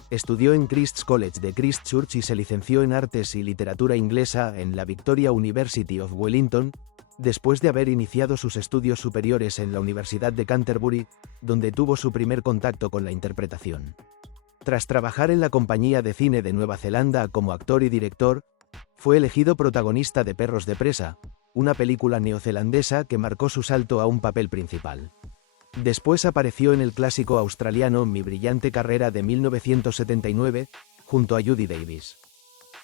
estudió en Christ's College de Christchurch y se licenció en Artes y Literatura Inglesa en la Victoria University of Wellington, después de haber iniciado sus estudios superiores en la Universidad de Canterbury, donde tuvo su primer contacto con la interpretación. Tras trabajar en la Compañía de Cine de Nueva Zelanda como actor y director, fue elegido protagonista de Perros de Presa, una película neozelandesa que marcó su salto a un papel principal. Después apareció en el clásico australiano Mi brillante carrera de 1979, junto a Judy Davis.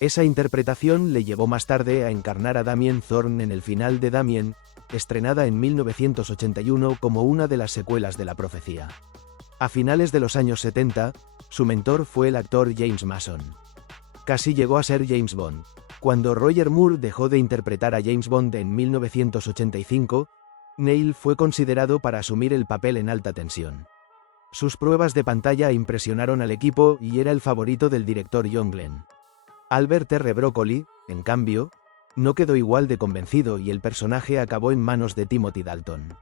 Esa interpretación le llevó más tarde a encarnar a Damien Thorne en El final de Damien, estrenada en 1981 como una de las secuelas de La profecía. A finales de los años 70, su mentor fue el actor James Mason. Casi llegó a ser James Bond. Cuando Roger Moore dejó de interpretar a James Bond en 1985, Neill fue considerado para asumir el papel en Alta tensión. Sus pruebas de pantalla impresionaron al equipo y era el favorito del director John Glenn. Albert R. Broccoli, en cambio, no quedó igual de convencido y el personaje acabó en manos de Timothy Dalton.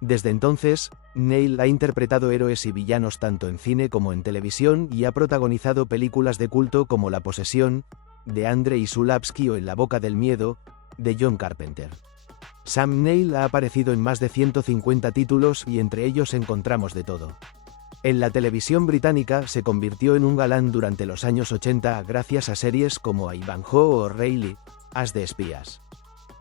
Desde entonces, Neil ha interpretado héroes y villanos tanto en cine como en televisión y ha protagonizado películas de culto como La posesión, de Andrei Zulawski o En la boca del miedo, de John Carpenter. Sam Neill ha aparecido en más de 150 títulos y entre ellos encontramos de todo. En la televisión británica se convirtió en un galán durante los años 80 gracias a series como Ivanhoe o Rayleigh, As de espías.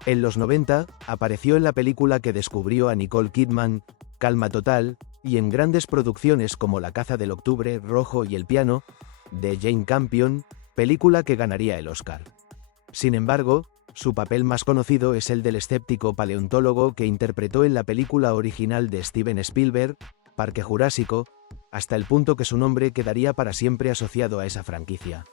En los 90, apareció en la película que descubrió a Nicole Kidman, Calma Total, y en grandes producciones como La caza del octubre rojo y El piano, de Jane Campion, película que ganaría el Oscar. Sin embargo, su papel más conocido es el del escéptico paleontólogo que interpretó en la película original de Steven Spielberg, Parque Jurásico, hasta el punto que su nombre quedaría para siempre asociado a esa franquicia.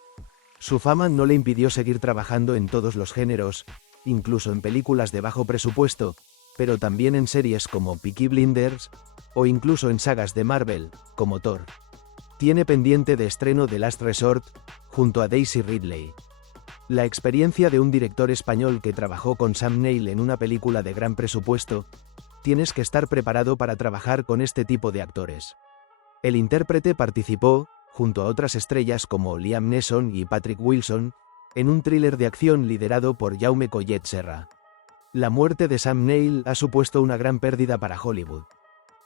Su fama no le impidió seguir trabajando en todos los géneros, incluso en películas de bajo presupuesto, pero también en series como Peaky Blinders, o incluso en sagas de Marvel, como Thor. Tiene pendiente de estreno The Last Resort, junto a Daisy Ridley. La experiencia de un director español que trabajó con Sam Neill en una película de gran presupuesto, tienes que estar preparado para trabajar con este tipo de actores. El intérprete participó, junto a otras estrellas como Liam Neeson y Patrick Wilson, en un thriller de acción liderado por Jaume Collet Serra. La muerte de Sam Neill ha supuesto una gran pérdida para Hollywood.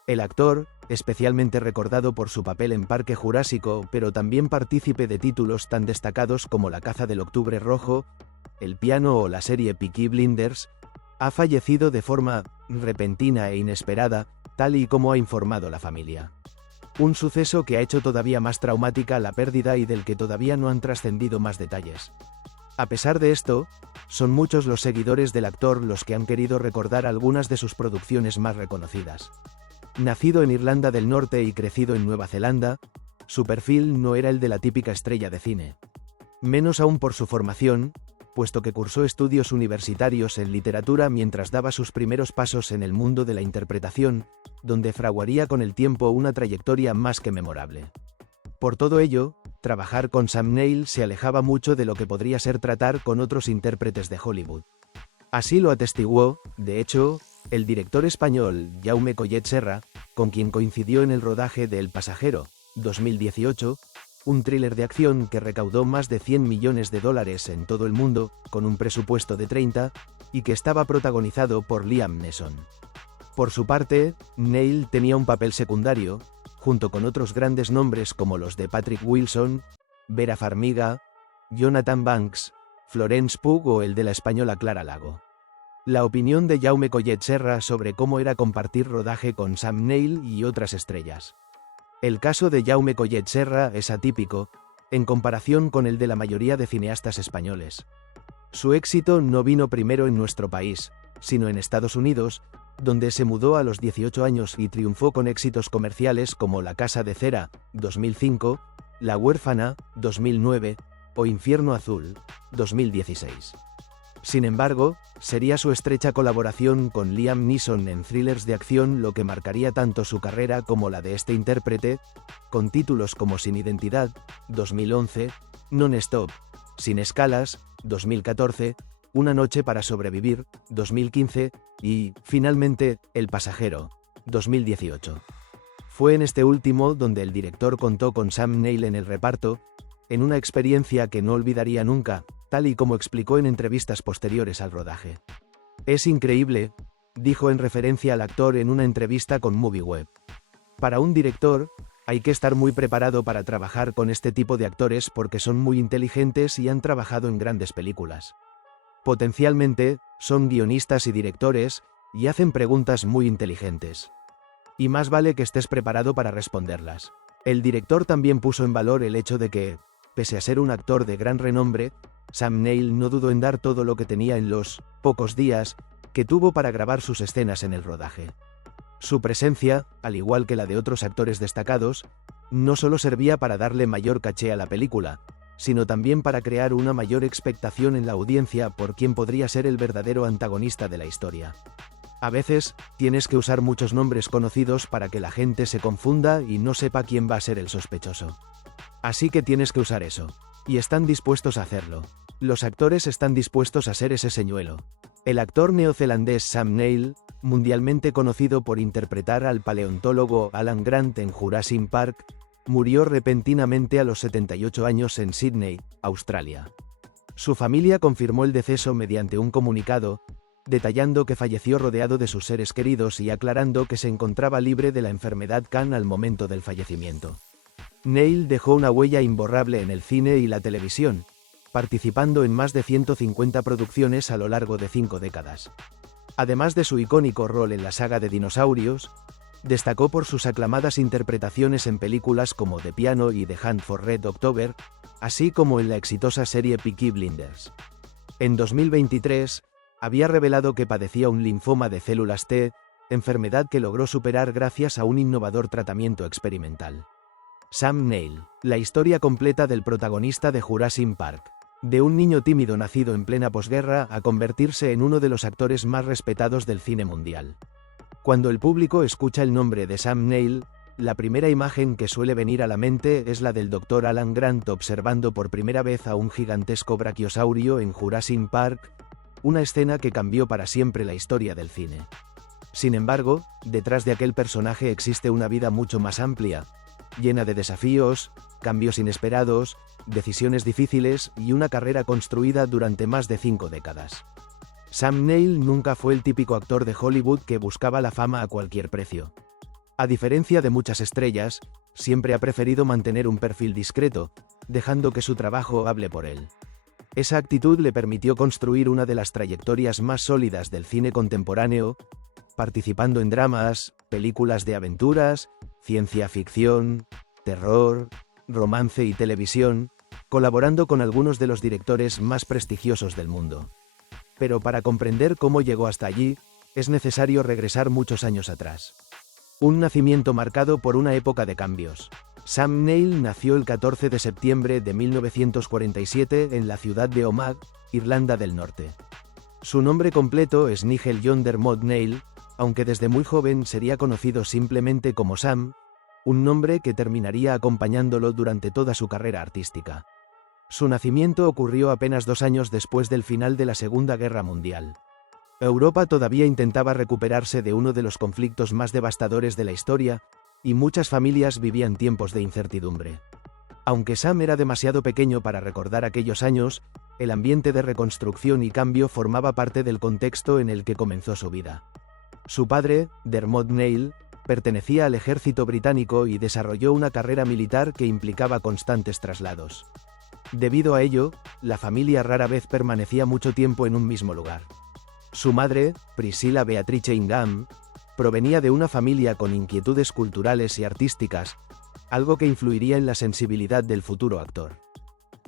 El actor, especialmente recordado por su papel en Parque Jurásico, pero también partícipe de títulos tan destacados como La caza del octubre rojo, El piano o la serie Peaky Blinders, ha fallecido de forma repentina e inesperada, tal y como ha informado la familia. Un suceso que ha hecho todavía más traumática la pérdida y del que todavía no han trascendido más detalles. A pesar de esto, son muchos los seguidores del actor los que han querido recordar algunas de sus producciones más reconocidas. Nacido en Irlanda del Norte y crecido en Nueva Zelanda, su perfil no era el de la típica estrella de cine. Menos aún por su formación, puesto que cursó estudios universitarios en literatura mientras daba sus primeros pasos en el mundo de la interpretación, donde fraguaría con el tiempo una trayectoria más que memorable. Por todo ello, trabajar con Sam Neill se alejaba mucho de lo que podría ser tratar con otros intérpretes de Hollywood. Así lo atestiguó, de hecho, el director español Jaume Collet Serra, con quien coincidió en el rodaje de El pasajero, 2018, un thriller de acción que recaudó más de $100 millones en todo el mundo, con un presupuesto de 30, y que estaba protagonizado por Liam Neeson. Por su parte, Neill tenía un papel secundario, junto con otros grandes nombres como los de Patrick Wilson, Vera Farmiga, Jonathan Banks, Florence Pugh o el de la española Clara Lago. La opinión de Jaume Collet Serra sobre cómo era compartir rodaje con Sam Neill y otras estrellas. El caso de Jaume Collet Serra es atípico, en comparación con el de la mayoría de cineastas españoles. Su éxito no vino primero en nuestro país, sino en Estados Unidos, donde se mudó a los 18 años y triunfó con éxitos comerciales como La casa de cera, 2005, La huérfana, 2009, o Infierno azul, 2016. Sin embargo, sería su estrecha colaboración con Liam Neeson en thrillers de acción lo que marcaría tanto su carrera como la de este intérprete, con títulos como Sin identidad, 2011, Non-Stop, Sin escalas, 2014, Una noche para sobrevivir, 2015, y, finalmente, El pasajero, 2018. Fue en este último donde el director contó con Sam Neill en el reparto, en una experiencia que no olvidaría nunca, tal y como explicó en entrevistas posteriores al rodaje. Es increíble, dijo en referencia al actor en una entrevista con MovieWeb. Para un director, hay que estar muy preparado para trabajar con este tipo de actores porque son muy inteligentes y han trabajado en grandes películas. Potencialmente, son guionistas y directores, y hacen preguntas muy inteligentes. Y más vale que estés preparado para responderlas. El director también puso en valor el hecho de que, pese a ser un actor de gran renombre, Sam Neill no dudó en dar todo lo que tenía en los pocos días que tuvo para grabar sus escenas en el rodaje. Su presencia, al igual que la de otros actores destacados, no solo servía para darle mayor caché a la película, sino también para crear una mayor expectación en la audiencia por quién podría ser el verdadero antagonista de la historia. A veces, tienes que usar muchos nombres conocidos para que la gente se confunda y no sepa quién va a ser el sospechoso. Así que tienes que usar eso. Y están dispuestos a hacerlo. Los actores están dispuestos a ser ese señuelo. El actor neozelandés Sam Neill, mundialmente conocido por interpretar al paleontólogo Alan Grant en Jurassic Park, murió repentinamente a los 78 años en Sydney, Australia. Su familia confirmó el deceso mediante un comunicado, detallando que falleció rodeado de sus seres queridos y aclarando que se encontraba libre de la enfermedad Khan al momento del fallecimiento. Neill dejó una huella imborrable en el cine y la televisión, participando en más de 150 producciones a lo largo de 5 décadas. Además de su icónico rol en la saga de dinosaurios, destacó por sus aclamadas interpretaciones en películas como The Piano y The Hunt for Red October, así como en la exitosa serie Peaky Blinders. En 2023, había revelado que padecía un linfoma de células T, enfermedad que logró superar gracias a un innovador tratamiento experimental. Sam Neill, la historia completa del protagonista de Jurassic Park. De un niño tímido nacido en plena posguerra a convertirse en uno de los actores más respetados del cine mundial. Cuando el público escucha el nombre de Sam Neill, la primera imagen que suele venir a la mente es la del Dr. Alan Grant observando por primera vez a un gigantesco brachiosaurio en Jurassic Park, una escena que cambió para siempre la historia del cine. Sin embargo, detrás de aquel personaje existe una vida mucho más amplia, llena de desafíos, cambios inesperados, decisiones difíciles y una carrera construida durante más de 5 décadas. Sam Neill nunca fue el típico actor de Hollywood que buscaba la fama a cualquier precio. A diferencia de muchas estrellas, siempre ha preferido mantener un perfil discreto, dejando que su trabajo hable por él. Esa actitud le permitió construir una de las trayectorias más sólidas del cine contemporáneo, participando en dramas, películas de aventuras, ciencia ficción, terror, romance y televisión, colaborando con algunos de los directores más prestigiosos del mundo. Pero para comprender cómo llegó hasta allí, es necesario regresar muchos años atrás. Un nacimiento marcado por una época de cambios. Sam Neill nació el 14 de septiembre de 1947 en la ciudad de Omagh, Irlanda del Norte. Su nombre completo es Nigel John Dermot Neill, aunque desde muy joven sería conocido simplemente como Sam, un nombre que terminaría acompañándolo durante toda su carrera artística. Su nacimiento ocurrió apenas 2 años después del final de la Segunda Guerra Mundial. Europa todavía intentaba recuperarse de uno de los conflictos más devastadores de la historia, y muchas familias vivían tiempos de incertidumbre. Aunque Sam era demasiado pequeño para recordar aquellos años, el ambiente de reconstrucción y cambio formaba parte del contexto en el que comenzó su vida. Su padre, Dermot Neill, pertenecía al ejército británico y desarrolló una carrera militar que implicaba constantes traslados. Debido a ello, la familia rara vez permanecía mucho tiempo en un mismo lugar. Su madre, Priscilla Beatrice Ingham, provenía de una familia con inquietudes culturales y artísticas, algo que influiría en la sensibilidad del futuro actor.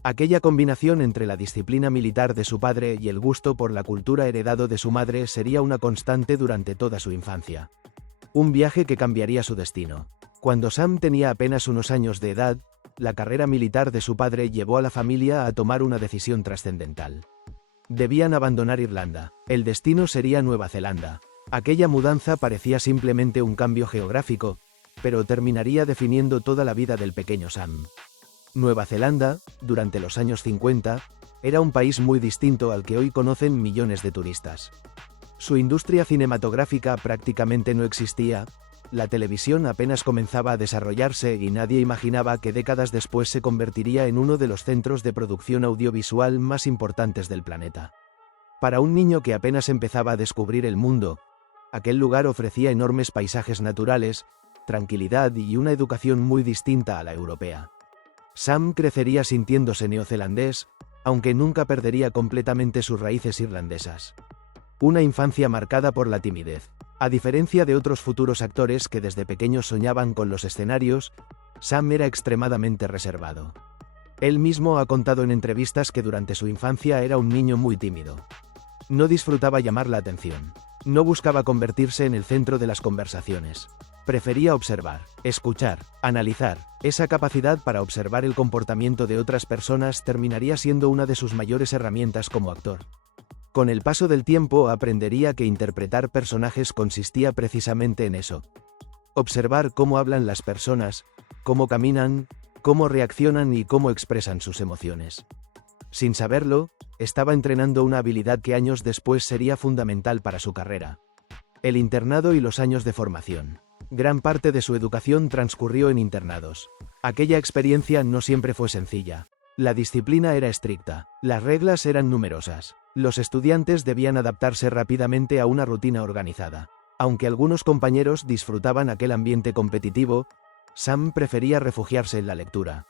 Aquella combinación entre la disciplina militar de su padre y el gusto por la cultura heredado de su madre sería una constante durante toda su infancia. Un viaje que cambiaría su destino. Cuando Sam tenía apenas unos años de edad, la carrera militar de su padre llevó a la familia a tomar una decisión trascendental. Debían abandonar Irlanda. El destino sería Nueva Zelanda. Aquella mudanza parecía simplemente un cambio geográfico, pero terminaría definiendo toda la vida del pequeño Sam. Nueva Zelanda, durante los años 50, era un país muy distinto al que hoy conocen millones de turistas. Su industria cinematográfica prácticamente no existía, la televisión apenas comenzaba a desarrollarse y nadie imaginaba que décadas después se convertiría en uno de los centros de producción audiovisual más importantes del planeta. Para un niño que apenas empezaba a descubrir el mundo, aquel lugar ofrecía enormes paisajes naturales, tranquilidad y una educación muy distinta a la europea. Sam crecería sintiéndose neozelandés, aunque nunca perdería completamente sus raíces irlandesas. Una infancia marcada por la timidez. A diferencia de otros futuros actores que desde pequeños soñaban con los escenarios, Sam era extremadamente reservado. Él mismo ha contado en entrevistas que durante su infancia era un niño muy tímido. No disfrutaba llamar la atención. No buscaba convertirse en el centro de las conversaciones. Prefería observar, escuchar, analizar. Esa capacidad para observar el comportamiento de otras personas terminaría siendo una de sus mayores herramientas como actor. Con el paso del tiempo aprendería que interpretar personajes consistía precisamente en eso. Observar cómo hablan las personas, cómo caminan, cómo reaccionan y cómo expresan sus emociones. Sin saberlo, estaba entrenando una habilidad que años después sería fundamental para su carrera. El internado y los años de formación. Gran parte de su educación transcurrió en internados. Aquella experiencia no siempre fue sencilla. La disciplina era estricta, las reglas eran numerosas. Los estudiantes debían adaptarse rápidamente a una rutina organizada. Aunque algunos compañeros disfrutaban aquel ambiente competitivo, Sam prefería refugiarse en la lectura.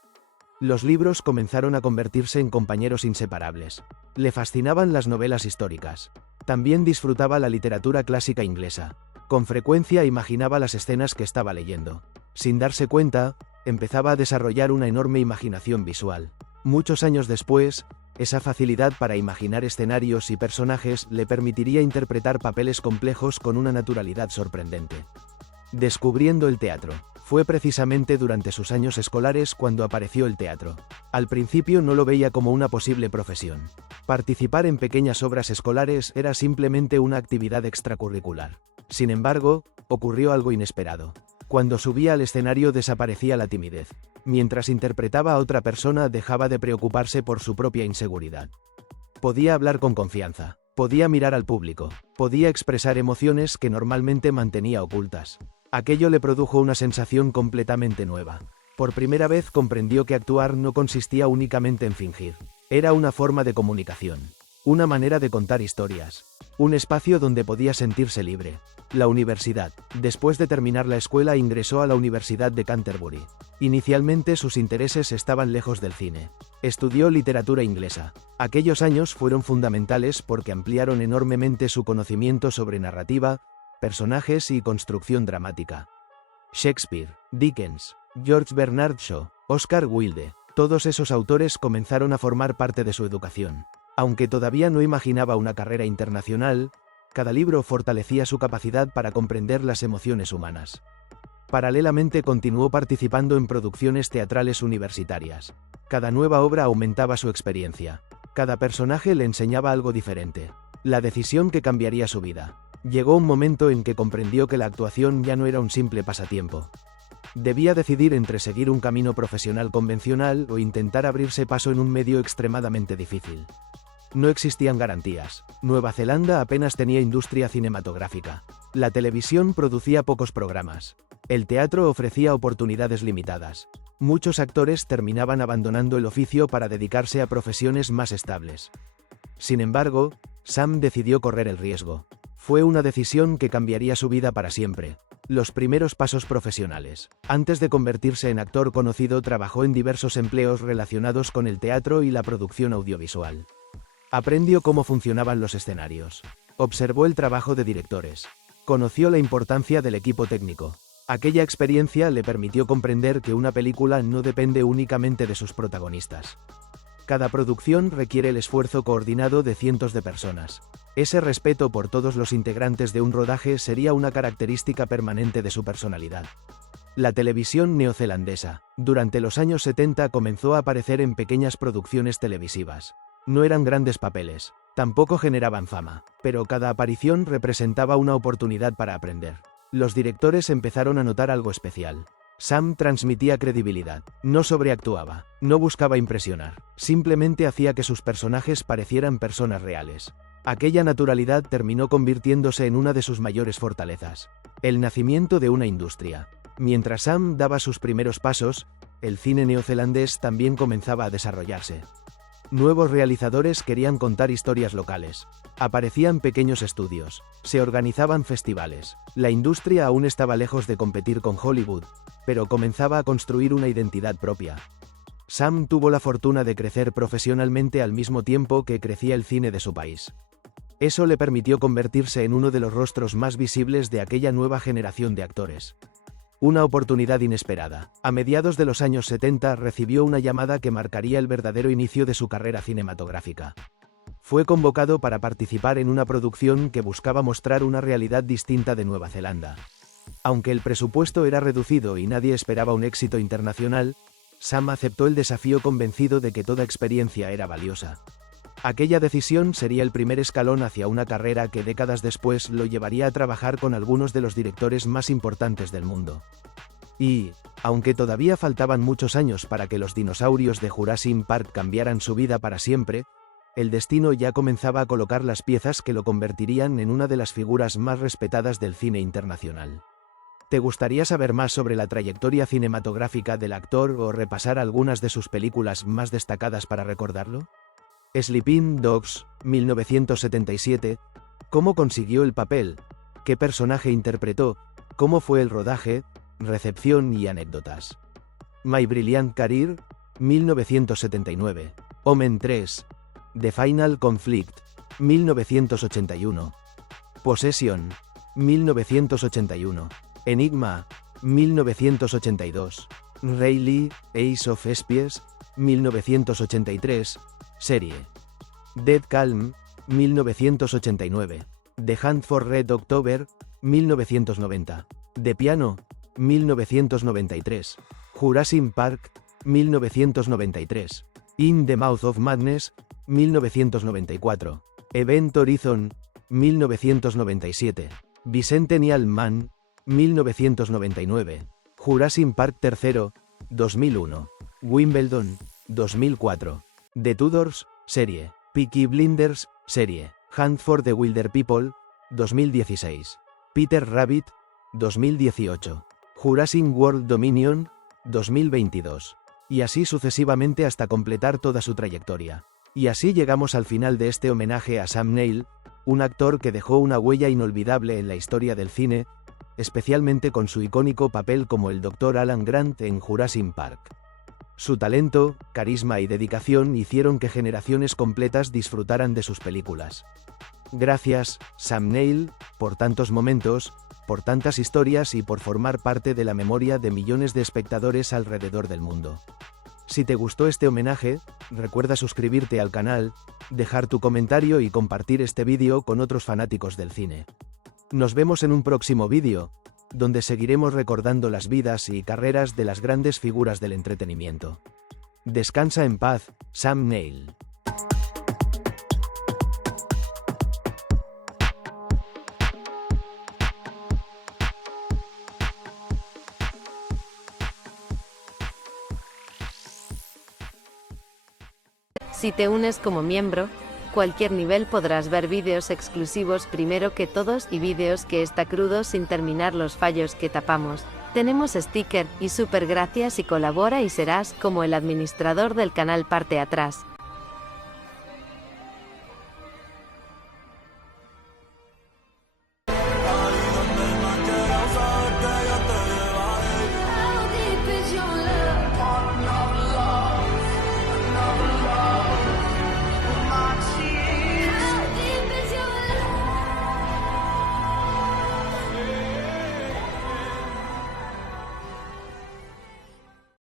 Los libros comenzaron a convertirse en compañeros inseparables. Le fascinaban las novelas históricas. También disfrutaba la literatura clásica inglesa. Con frecuencia imaginaba las escenas que estaba leyendo. Sin darse cuenta, empezaba a desarrollar una enorme imaginación visual. Muchos años después, esa facilidad para imaginar escenarios y personajes le permitiría interpretar papeles complejos con una naturalidad sorprendente. Descubriendo el teatro. Fue precisamente durante sus años escolares cuando apareció el teatro. Al principio no lo veía como una posible profesión. Participar en pequeñas obras escolares era simplemente una actividad extracurricular. Sin embargo, ocurrió algo inesperado. Cuando subía al escenario desaparecía la timidez. Mientras interpretaba a otra persona dejaba de preocuparse por su propia inseguridad. Podía hablar con confianza. Podía mirar al público. Podía expresar emociones que normalmente mantenía ocultas. Aquello le produjo una sensación completamente nueva. Por primera vez comprendió que actuar no consistía únicamente en fingir. Era una forma de comunicación. Una manera de contar historias. Un espacio donde podía sentirse libre. La universidad. Después de terminar la escuela ingresó a la Universidad de Canterbury. Inicialmente sus intereses estaban lejos del cine. Estudió literatura inglesa. Aquellos años fueron fundamentales porque ampliaron enormemente su conocimiento sobre narrativa, personajes y construcción dramática. Shakespeare, Dickens, George Bernard Shaw, Oscar Wilde, todos esos autores comenzaron a formar parte de su educación. Aunque todavía no imaginaba una carrera internacional, cada libro fortalecía su capacidad para comprender las emociones humanas. Paralelamente continuó participando en producciones teatrales universitarias. Cada nueva obra aumentaba su experiencia. Cada personaje le enseñaba algo diferente. La decisión que cambiaría su vida. Llegó un momento en que comprendió que la actuación ya no era un simple pasatiempo. Debía decidir entre seguir un camino profesional convencional o intentar abrirse paso en un medio extremadamente difícil. No existían garantías. Nueva Zelanda apenas tenía industria cinematográfica. La televisión producía pocos programas. El teatro ofrecía oportunidades limitadas. Muchos actores terminaban abandonando el oficio para dedicarse a profesiones más estables. Sin embargo, Sam decidió correr el riesgo. Fue una decisión que cambiaría su vida para siempre. Los primeros pasos profesionales. Antes de convertirse en actor conocido, trabajó en diversos empleos relacionados con el teatro y la producción audiovisual. Aprendió cómo funcionaban los escenarios. Observó el trabajo de directores. Conoció la importancia del equipo técnico. Aquella experiencia le permitió comprender que una película no depende únicamente de sus protagonistas. Cada producción requiere el esfuerzo coordinado de cientos de personas. Ese respeto por todos los integrantes de un rodaje sería una característica permanente de su personalidad. La televisión neozelandesa. Durante los años 70 comenzó a aparecer en pequeñas producciones televisivas. No eran grandes papeles, tampoco generaban fama, pero cada aparición representaba una oportunidad para aprender. Los directores empezaron a notar algo especial. Sam transmitía credibilidad, no sobreactuaba, no buscaba impresionar, simplemente hacía que sus personajes parecieran personas reales. Aquella naturalidad terminó convirtiéndose en una de sus mayores fortalezas. El nacimiento de una industria. Mientras Sam daba sus primeros pasos, el cine neozelandés también comenzaba a desarrollarse. Nuevos realizadores querían contar historias locales. Aparecían pequeños estudios. Se organizaban festivales. La industria aún estaba lejos de competir con Hollywood, pero comenzaba a construir una identidad propia. Sam tuvo la fortuna de crecer profesionalmente al mismo tiempo que crecía el cine de su país. Eso le permitió convertirse en uno de los rostros más visibles de aquella nueva generación de actores. Una oportunidad inesperada. A mediados de los años 70 recibió una llamada que marcaría el verdadero inicio de su carrera cinematográfica. Fue convocado para participar en una producción que buscaba mostrar una realidad distinta de Nueva Zelanda. Aunque el presupuesto era reducido y nadie esperaba un éxito internacional, Sam aceptó el desafío convencido de que toda experiencia era valiosa. Aquella decisión sería el primer escalón hacia una carrera que décadas después lo llevaría a trabajar con algunos de los directores más importantes del mundo. Y, aunque todavía faltaban muchos años para que los dinosaurios de Jurassic Park cambiaran su vida para siempre, el destino ya comenzaba a colocar las piezas que lo convertirían en una de las figuras más respetadas del cine internacional. ¿Te gustaría saber más sobre la trayectoria cinematográfica del actor o repasar algunas de sus películas más destacadas para recordarlo? Sleeping Dogs, 1977. ¿Cómo consiguió el papel? ¿Qué personaje interpretó? ¿Cómo fue el rodaje? Recepción y anécdotas. My Brilliant Career, 1979. Omen 3. The Final Conflict, 1981. Possession, 1981. Enigma, 1982. Rayleigh, Ace of Spies, 1983. Serie. Dead Calm, 1989. The Hunt for Red October, 1990. The Piano, 1993. Jurassic Park, 1993. In the Mouth of Madness, 1994. Event Horizon, 1997. Bicentennial Man, 1999. Jurassic Park III, 2001. Wimbledon, 2004. The Tudors, serie. Peaky Blinders, serie. Hunt for the Wilder People, 2016. Peter Rabbit, 2018. Jurassic World Dominion, 2022. Y así sucesivamente hasta completar toda su trayectoria. Y así llegamos al final de este homenaje a Sam Neill, un actor que dejó una huella inolvidable en la historia del cine, especialmente con su icónico papel como el Dr. Alan Grant en Jurassic Park. Su talento, carisma y dedicación hicieron que generaciones completas disfrutaran de sus películas. Gracias, Sam Neill, por tantos momentos, por tantas historias y por formar parte de la memoria de millones de espectadores alrededor del mundo. Si te gustó este homenaje, recuerda suscribirte al canal, dejar tu comentario y compartir este vídeo con otros fanáticos del cine. Nos vemos en un próximo vídeo, donde seguiremos recordando las vidas y carreras de las grandes figuras del entretenimiento. Descansa en paz, Sam Neill. Si te unes como miembro, cualquier nivel podrás ver vídeos exclusivos primero que todos y vídeos que está crudo sin terminar los fallos que tapamos. Tenemos sticker y super gracias y colabora y serás como el administrador del canal parte atrás.